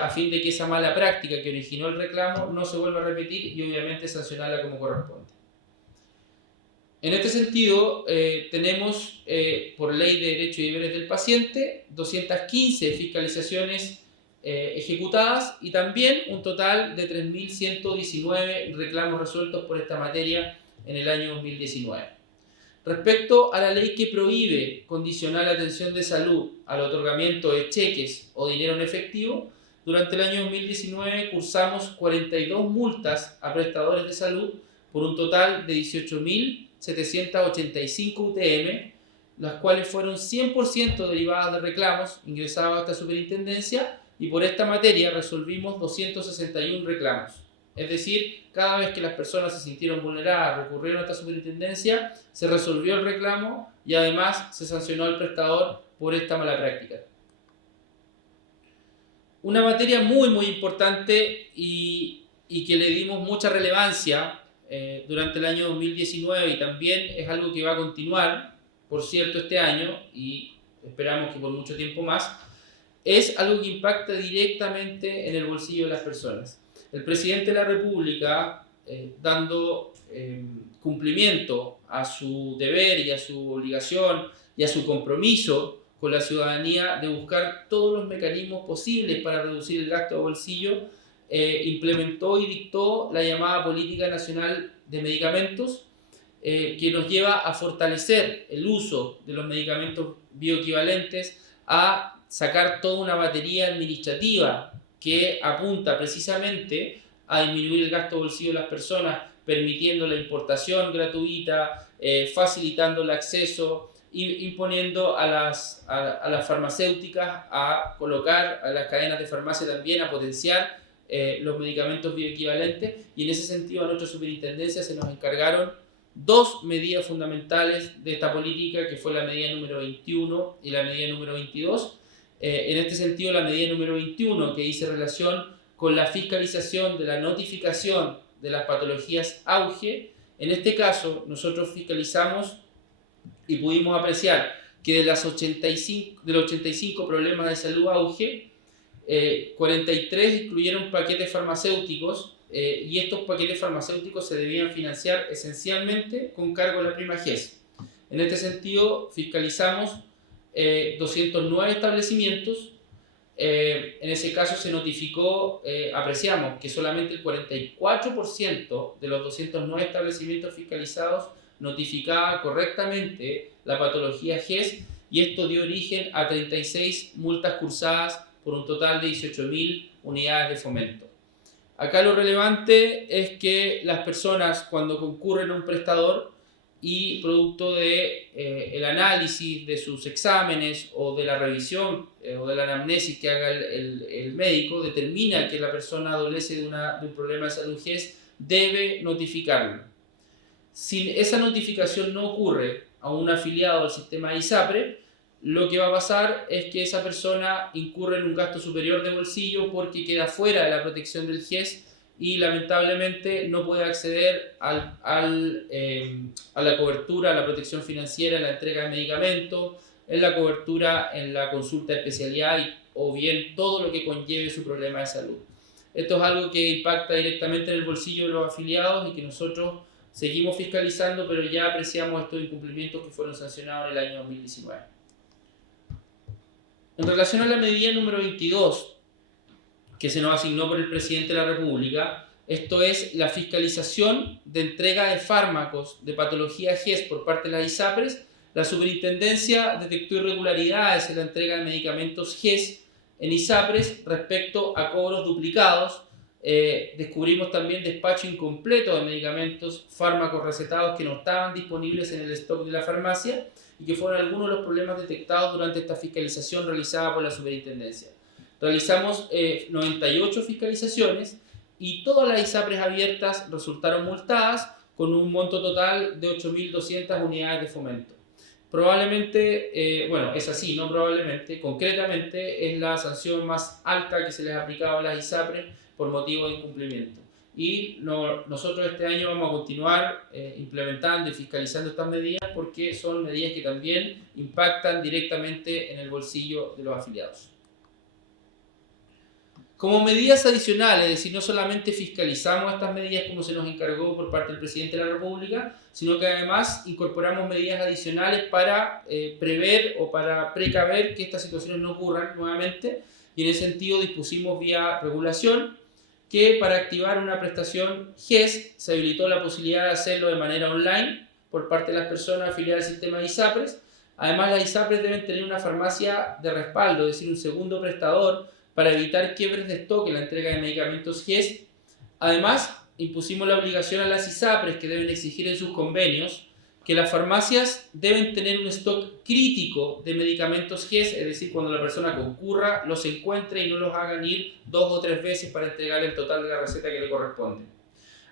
a fin de que esa mala práctica que originó el reclamo no se vuelva a repetir y obviamente sancionarla como corresponde. En este sentido, tenemos por Ley de Derechos y Deberes del Paciente 215 fiscalizaciones ejecutadas y también un total de 3.119 reclamos resueltos por esta materia en el año 2019. Respecto a la ley que prohíbe condicionar la atención de salud al otorgamiento de cheques o dinero en efectivo, durante el año 2019 cursamos 42 multas a prestadores de salud por un total de 18.785 UTM, las cuales fueron 100% derivadas de reclamos ingresados a esta superintendencia, y por esta materia resolvimos 261 reclamos. Es decir, cada vez que las personas se sintieron vulneradas, recurrieron a esta superintendencia, se resolvió el reclamo y además se sancionó al prestador por esta mala práctica. Una materia muy importante y que le dimos mucha relevancia durante el año 2019 y también es algo que va a continuar, por cierto, este año y esperamos que por mucho tiempo más, es algo que impacta directamente en el bolsillo de las personas. El presidente de la República, dando cumplimiento a su deber y a su obligación y a su compromiso con la ciudadanía de buscar todos los mecanismos posibles para reducir el gasto de bolsillo, implementó y dictó la llamada Política Nacional de Medicamentos, que nos lleva a fortalecer el uso de los medicamentos bioequivalentes, a sacar toda una batería administrativa que apunta precisamente a disminuir el gasto de bolsillo de las personas, permitiendo la importación gratuita, facilitando el acceso, imponiendo a las farmacéuticas a colocar, a las cadenas de farmacia también, a potenciar los medicamentos bioequivalentes, y en ese sentido a nuestra superintendencia se nos encargaron dos medidas fundamentales de esta política, que fue la medida número 21 y la medida número 22. En este sentido, la medida número 21, que dice relación con la fiscalización de la notificación de las patologías auge. En este caso, nosotros fiscalizamos y pudimos apreciar que de los 85 problemas de salud auge, 43 incluyeron paquetes farmacéuticos y estos paquetes farmacéuticos se debían financiar esencialmente con cargo a la prima GES. En este sentido, fiscalizamos 209 establecimientos. En ese caso se notificó, apreciamos que solamente el 44% de los 209 establecimientos fiscalizados notificaba correctamente la patología GES, y esto dio origen a 36 multas cursadas por un total de 18.000 unidades de fomento. Acá lo relevante es que las personas, cuando concurren a un prestador y producto de el análisis de sus exámenes o de la revisión o de la anamnesis que haga el médico, determina que la persona adolece de un problema de salud GES, debe notificarlo. Si esa notificación no ocurre a un afiliado al sistema ISAPRE, lo que va a pasar es que esa persona incurre en un gasto superior de bolsillo porque queda fuera de la protección del GES y lamentablemente no puede acceder a la cobertura, a la protección financiera, en la entrega de medicamentos, en la cobertura, en la consulta de especialidad o bien todo lo que conlleve su problema de salud. Esto es algo que impacta directamente en el bolsillo de los afiliados y que nosotros seguimos fiscalizando, pero ya apreciamos estos incumplimientos que fueron sancionados en el año 2019. En relación a la medida número 22, que se nos asignó por el presidente de la República, esto es la fiscalización de entrega de fármacos de patología GES por parte de las ISAPRES, la superintendencia detectó irregularidades en la entrega de medicamentos GES en ISAPRES respecto a cobros duplicados. Descubrimos también despacho incompleto de medicamentos, fármacos recetados que no estaban disponibles en el stock de la farmacia y que fueron algunos de los problemas detectados durante esta fiscalización realizada por la superintendencia. Realizamos 98 fiscalizaciones y todas las ISAPRES abiertas resultaron multadas con un monto total de 8.200 unidades de fomento. Probablemente, bueno, es así, no probablemente, concretamente es la sanción más alta que se les ha aplicado a las ISAPRES por motivo de incumplimiento. Y nosotros este año vamos a continuar implementando y fiscalizando estas medidas porque son medidas que también impactan directamente en el bolsillo de los afiliados. Como medidas adicionales, es decir, no solamente fiscalizamos estas medidas como se nos encargó por parte del presidente de la República, sino que además incorporamos medidas adicionales para prever o para precaver que estas situaciones no ocurran nuevamente, y en ese sentido dispusimos vía regulación que para activar una prestación GES se habilitó la posibilidad de hacerlo de manera online por parte de las personas afiliadas al sistema de ISAPRES. Además, las ISAPRES deben tener una farmacia de respaldo, es decir, un segundo prestador para evitar quiebres de stock en la entrega de medicamentos GES. Además, impusimos la obligación a las ISAPRES que deben exigir en sus convenios que las farmacias deben tener un stock crítico de medicamentos GES, es decir, cuando la persona concurra, los encuentre y no los hagan ir 2 o 3 veces para entregar el total de la receta que le corresponde.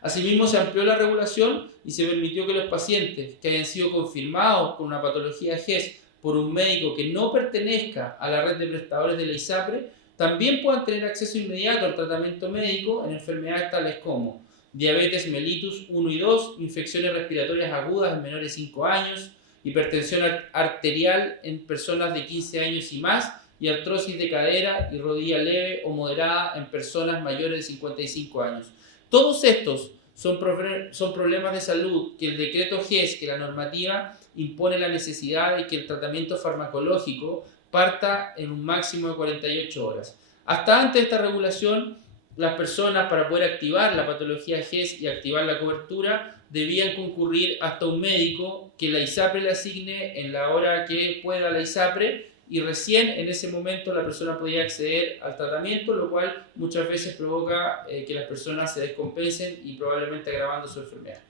Asimismo, se amplió la regulación y se permitió que los pacientes que hayan sido confirmados con una patología GES por un médico que no pertenezca a la red de prestadores de la ISAPRE también puedan tener acceso inmediato al tratamiento médico en enfermedades tales como diabetes mellitus 1 y 2, infecciones respiratorias agudas en menores de 5 años, hipertensión arterial en personas de 15 años y más, y artrosis de cadera y rodilla leve o moderada en personas mayores de 55 años. Todos estos son problemas de salud que el decreto GES, que la normativa impone la necesidad de que el tratamiento farmacológico parta en un máximo de 48 horas. Hasta antes de esta regulación, las personas para poder activar la patología GES y activar la cobertura debían concurrir hasta un médico que la ISAPRE le asigne en la hora que pueda la ISAPRE, y recién en ese momento la persona podía acceder al tratamiento, lo cual muchas veces provoca que las personas se descompensen y probablemente agravando su enfermedad.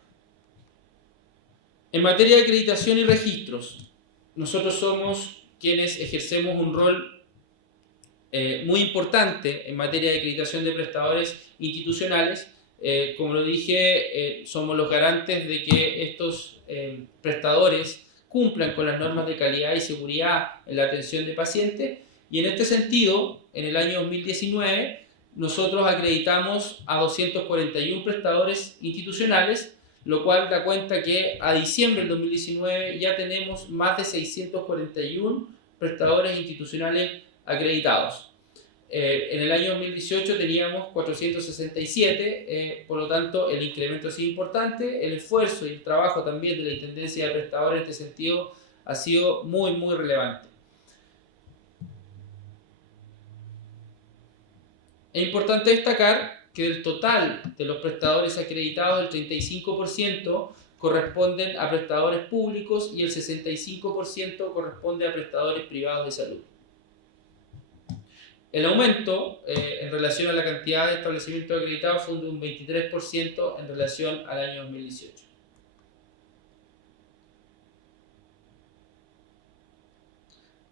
En materia de acreditación y registros, nosotros somos quienes ejercemos un rol muy importante en materia de acreditación de prestadores institucionales. Como lo dije, somos los garantes de que estos prestadores cumplan con las normas de calidad y seguridad en la atención de pacientes, y en este sentido, en el año 2019, nosotros acreditamos a 241 prestadores institucionales, lo cual da cuenta que a diciembre del 2019 ya tenemos más de 641 prestadores institucionales acreditados. En el año 2018 teníamos 467, por lo tanto el incremento ha sido importante, el esfuerzo y el trabajo también de la Intendencia de Prestadores en este sentido ha sido muy relevante. Es importante destacar que del total de los prestadores acreditados, el 35% corresponden a prestadores públicos y el 65% corresponde a prestadores privados de salud. El aumento en relación a la cantidad de establecimientos acreditados fue de un 23% en relación al año 2018.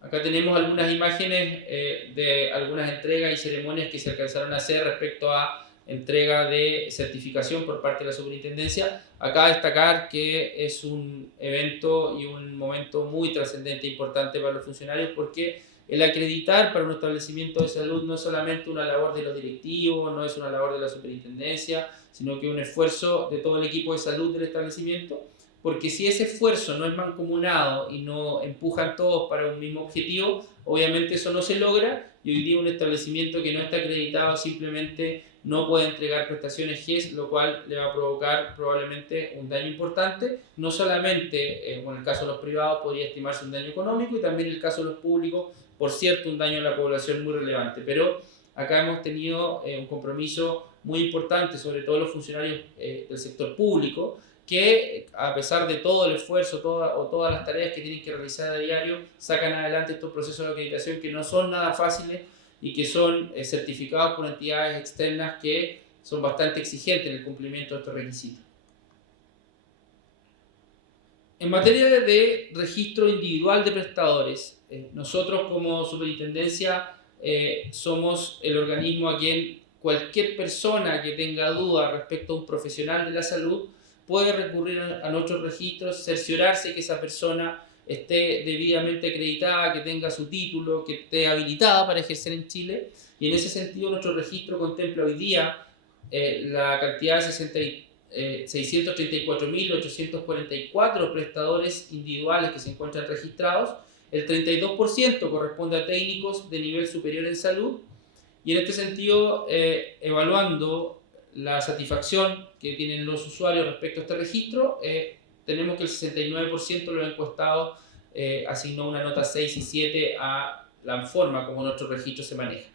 Acá tenemos algunas imágenes de algunas entregas y ceremonias que se alcanzaron a hacer respecto a entrega de certificación por parte de la superintendencia. Acá destacar que es un evento y un momento muy trascendente e importante para los funcionarios, porque el acreditar para un establecimiento de salud no es solamente una labor de los directivos, no es una labor de la superintendencia, sino que es un esfuerzo de todo el equipo de salud del establecimiento, porque si ese esfuerzo no es mancomunado y no empujan todos para un mismo objetivo, obviamente eso no se logra, y hoy día un establecimiento que no está acreditado simplemente no puede entregar prestaciones GES, lo cual le va a provocar probablemente un daño importante. No solamente, en el caso de los privados, podría estimarse un daño económico, y también en el caso de los públicos, por cierto, un daño a la población muy relevante. Pero acá hemos tenido un compromiso muy importante, sobre todo los funcionarios del sector público, que a pesar de todo el esfuerzo todas las tareas que tienen que realizar a diario, sacan adelante estos procesos de acreditación que no son nada fáciles y que son certificados por entidades externas que son bastante exigentes en el cumplimiento de estos requisitos. En materia de registro individual de prestadores, nosotros como superintendencia somos el organismo a quien cualquier persona que tenga duda respecto a un profesional de la salud puede recurrir a nuestros registros, cerciorarse que esa persona esté debidamente acreditada, que tenga su título, que esté habilitada para ejercer en Chile, y en ese sentido nuestro registro contempla hoy día la cantidad de 634.844 prestadores individuales que se encuentran registrados. El 32% corresponde a técnicos de nivel superior en salud, y en este sentido, evaluando la satisfacción que tienen los usuarios respecto a este registro, tenemos que el 69% de los encuestados asignó una nota 6 y 7 a la forma como nuestro registro se maneja.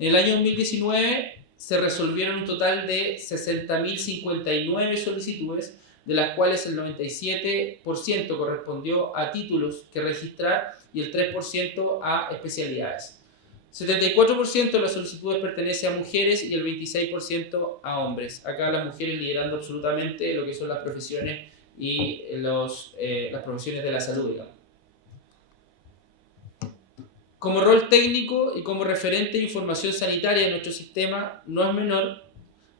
En el año 2019 se resolvieron un total de 60.059 solicitudes, de las cuales el 97% correspondió a títulos que registrar y el 3% a especialidades. 74% de las solicitudes pertenece a mujeres y el 26% a hombres. Acá las mujeres liderando absolutamente lo que son las profesiones y las profesiones de la salud, digamos. Como rol técnico y como referente de información sanitaria en nuestro sistema, no es menor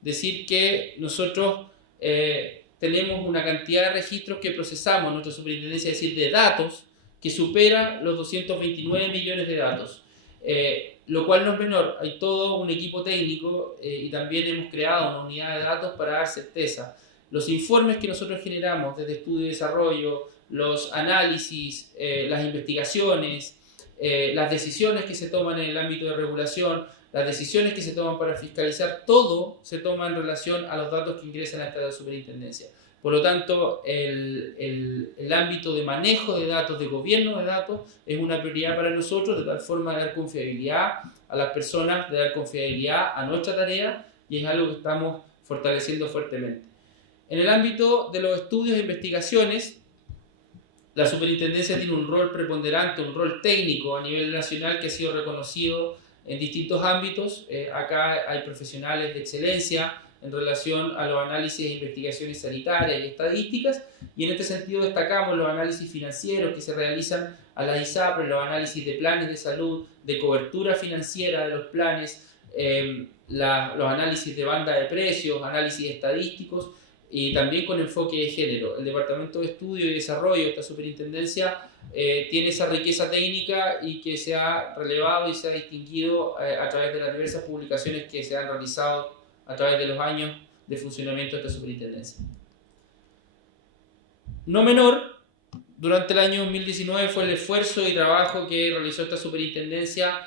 decir que nosotros tenemos una cantidad de registros que procesamos en nuestra superintendencia, es decir, de datos, que supera los 229 millones de datos. Lo cual no es menor, hay todo un equipo técnico y también hemos creado una unidad de datos para dar certeza. Los informes que nosotros generamos desde estudio y desarrollo, los análisis, las investigaciones, las decisiones que se toman en el ámbito de regulación, las decisiones que se toman para fiscalizar, todo se toma en relación a los datos que ingresan a esta superintendencia. Por lo tanto, el ámbito de manejo de datos, de gobierno de datos, es una prioridad para nosotros, de tal forma de dar confiabilidad a las personas, de dar confiabilidad a nuestra tarea, y es algo que estamos fortaleciendo fuertemente. En el ámbito de los estudios e investigaciones, la superintendencia tiene un rol preponderante, un rol técnico a nivel nacional que ha sido reconocido en distintos ámbitos. Acá hay profesionales de excelencia en relación a los análisis e investigaciones sanitarias y estadísticas, y en este sentido destacamos los análisis financieros que se realizan a la ISAPRE, los análisis de planes de salud, de cobertura financiera de los planes, los análisis de banda de precios, análisis estadísticos, y también con enfoque de género. El Departamento de Estudio y Desarrollo de esta superintendencia tiene esa riqueza técnica y que se ha relevado y se ha distinguido a través de las diversas publicaciones que se han realizado a través de los años de funcionamiento de esta superintendencia. No menor, durante el año 2019 fue el esfuerzo y trabajo que realizó esta superintendencia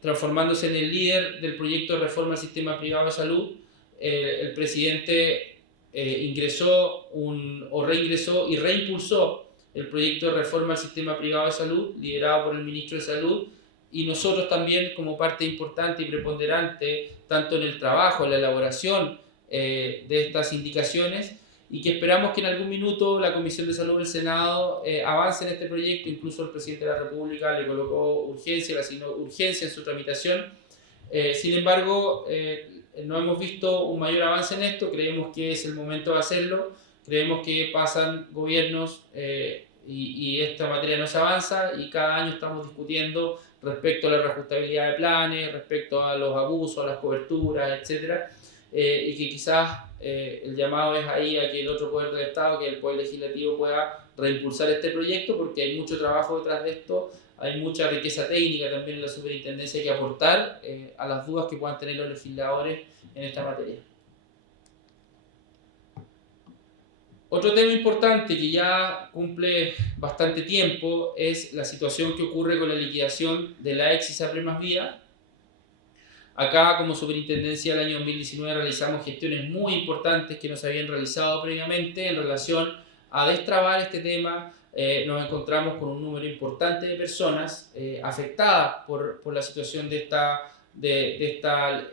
transformándose en el líder del proyecto de reforma al sistema privado de salud. El presidente ingresó o reingresó y reimpulsó el proyecto de reforma al sistema privado de salud, liderado por el ministro de Salud, y nosotros también como parte importante y preponderante, tanto en el trabajo, en la elaboración de estas indicaciones, y que esperamos que en algún minuto la Comisión de Salud del Senado avance en este proyecto. Incluso el presidente de la República le colocó urgencia, le asignó urgencia en su tramitación. Sin embargo, no hemos visto un mayor avance en esto. Creemos que es el momento de hacerlo. Creemos que pasan gobiernos y esta materia no se avanza, y cada año estamos discutiendo respecto a la reajustabilidad de planes, respecto a los abusos, a las coberturas, etc. Y que quizás el llamado es ahí a que el otro poder del Estado, que el poder legislativo, pueda reimpulsar este proyecto, porque hay mucho trabajo detrás de esto, hay mucha riqueza técnica también en la superintendencia que aportar a las dudas que puedan tener los legisladores en esta materia. Otro tema importante que ya cumple bastante tiempo es la situación que ocurre con la liquidación de la ex ISAPRE Más Vida. Acá, como superintendencia, el año 2019 realizamos gestiones muy importantes que no se habían realizado previamente en relación a destrabar este tema. Nos encontramos con un número importante de personas afectadas por la situación de esta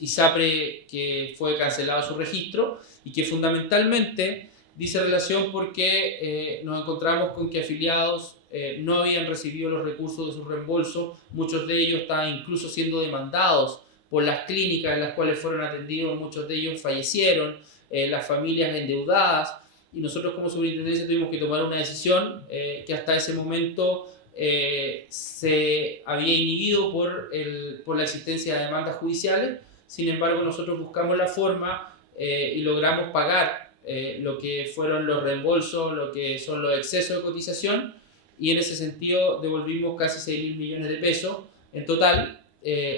ISAPRE que fue cancelado su registro, y que fundamentalmente dice relación porque nos encontramos con que afiliados no habían recibido los recursos de su reembolso. Muchos de ellos estaban incluso siendo demandados por las clínicas en las cuales fueron atendidos. Muchos de ellos fallecieron, las familias endeudadas, y nosotros como superintendencia tuvimos que tomar una decisión que hasta ese momento se había inhibido por la existencia de demandas judiciales. Sin embargo, nosotros buscamos la forma y logramos pagar lo que fueron los reembolsos, lo que son los excesos de cotización, y en ese sentido devolvimos casi 6.000 millones de pesos en total.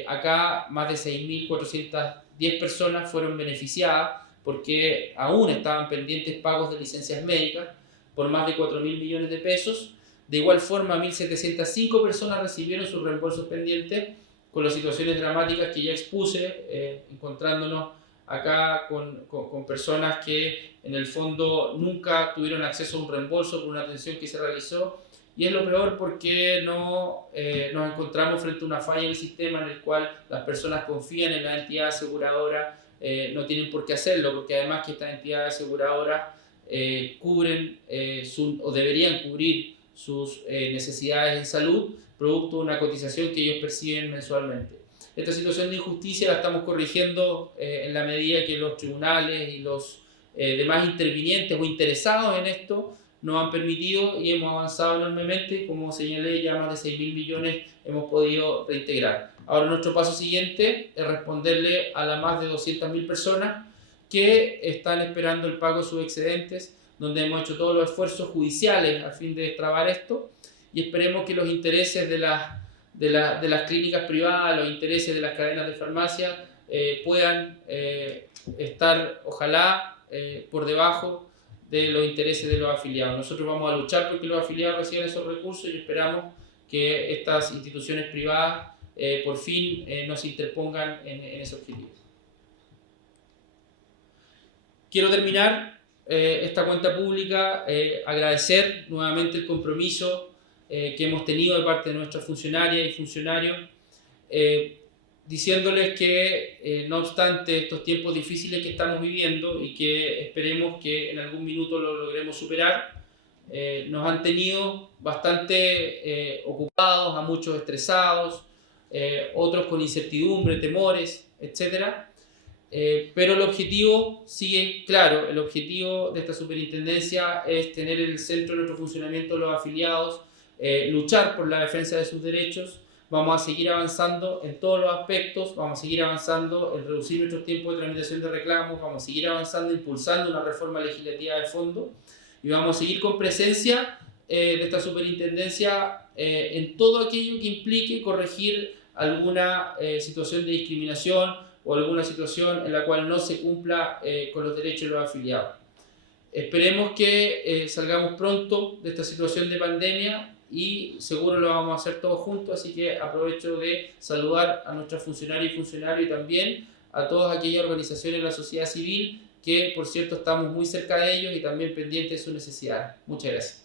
Acá más de 6.410 personas fueron beneficiadas porque aún estaban pendientes pagos de licencias médicas por más de 4.000 millones de pesos. De igual forma, 1.705 personas recibieron sus reembolsos pendientes, con las situaciones dramáticas que ya expuse, encontrándonos acá con personas que en el fondo nunca tuvieron acceso a un reembolso por una atención que se realizó. Y es lo peor porque nos encontramos frente a una falla en el sistema en el cual las personas confían en la entidad aseguradora, no tienen por qué hacerlo, porque además que estas entidades aseguradoras cubren o deberían cubrir sus necesidades en salud, producto de una cotización que ellos perciben mensualmente. Esta situación de injusticia la estamos corrigiendo en la medida que los tribunales y los demás intervinientes o interesados en esto nos han permitido, y hemos avanzado enormemente. Como señalé, ya más de 6.000 millones hemos podido reintegrar. Ahora nuestro paso siguiente es responderle a las más de 200.000 personas que están esperando el pago de sus excedentes, donde hemos hecho todos los esfuerzos judiciales a fin de destrabar esto, y esperemos que los intereses de las clínicas privadas, los intereses de las cadenas de farmacia puedan estar, ojalá, por debajo de los intereses de los afiliados. Nosotros vamos a luchar porque los afiliados reciban esos recursos, y esperamos que estas instituciones privadas por fin no se interpongan en ese objetivo. Quiero terminar esta cuenta pública, agradecer nuevamente el compromiso que hemos tenido de parte de nuestras funcionarias y funcionarios, diciéndoles que no obstante estos tiempos difíciles que estamos viviendo y que esperemos que en algún minuto lo logremos superar, nos han tenido bastante ocupados, a muchos estresados, otros con incertidumbre, temores, etc. Pero el objetivo sigue claro. El objetivo de esta superintendencia es tener en el centro de nuestro funcionamiento los afiliados, luchar por la defensa de sus derechos. Vamos a seguir avanzando en todos los aspectos, vamos a seguir avanzando en reducir nuestros tiempos de tramitación de reclamos, vamos a seguir avanzando, impulsando una reforma legislativa de fondo, y vamos a seguir con presencia de esta superintendencia en todo aquello que implique corregir alguna situación de discriminación o alguna situación en la cual no se cumpla con los derechos de los afiliados. Esperemos que salgamos pronto de esta situación de pandemia y seguro lo vamos a hacer todos juntos, así que aprovecho de saludar a nuestros funcionarios y funcionarios y también a todas aquellas organizaciones de la sociedad civil que, por cierto, estamos muy cerca de ellos y también pendientes de sus necesidades. Muchas gracias.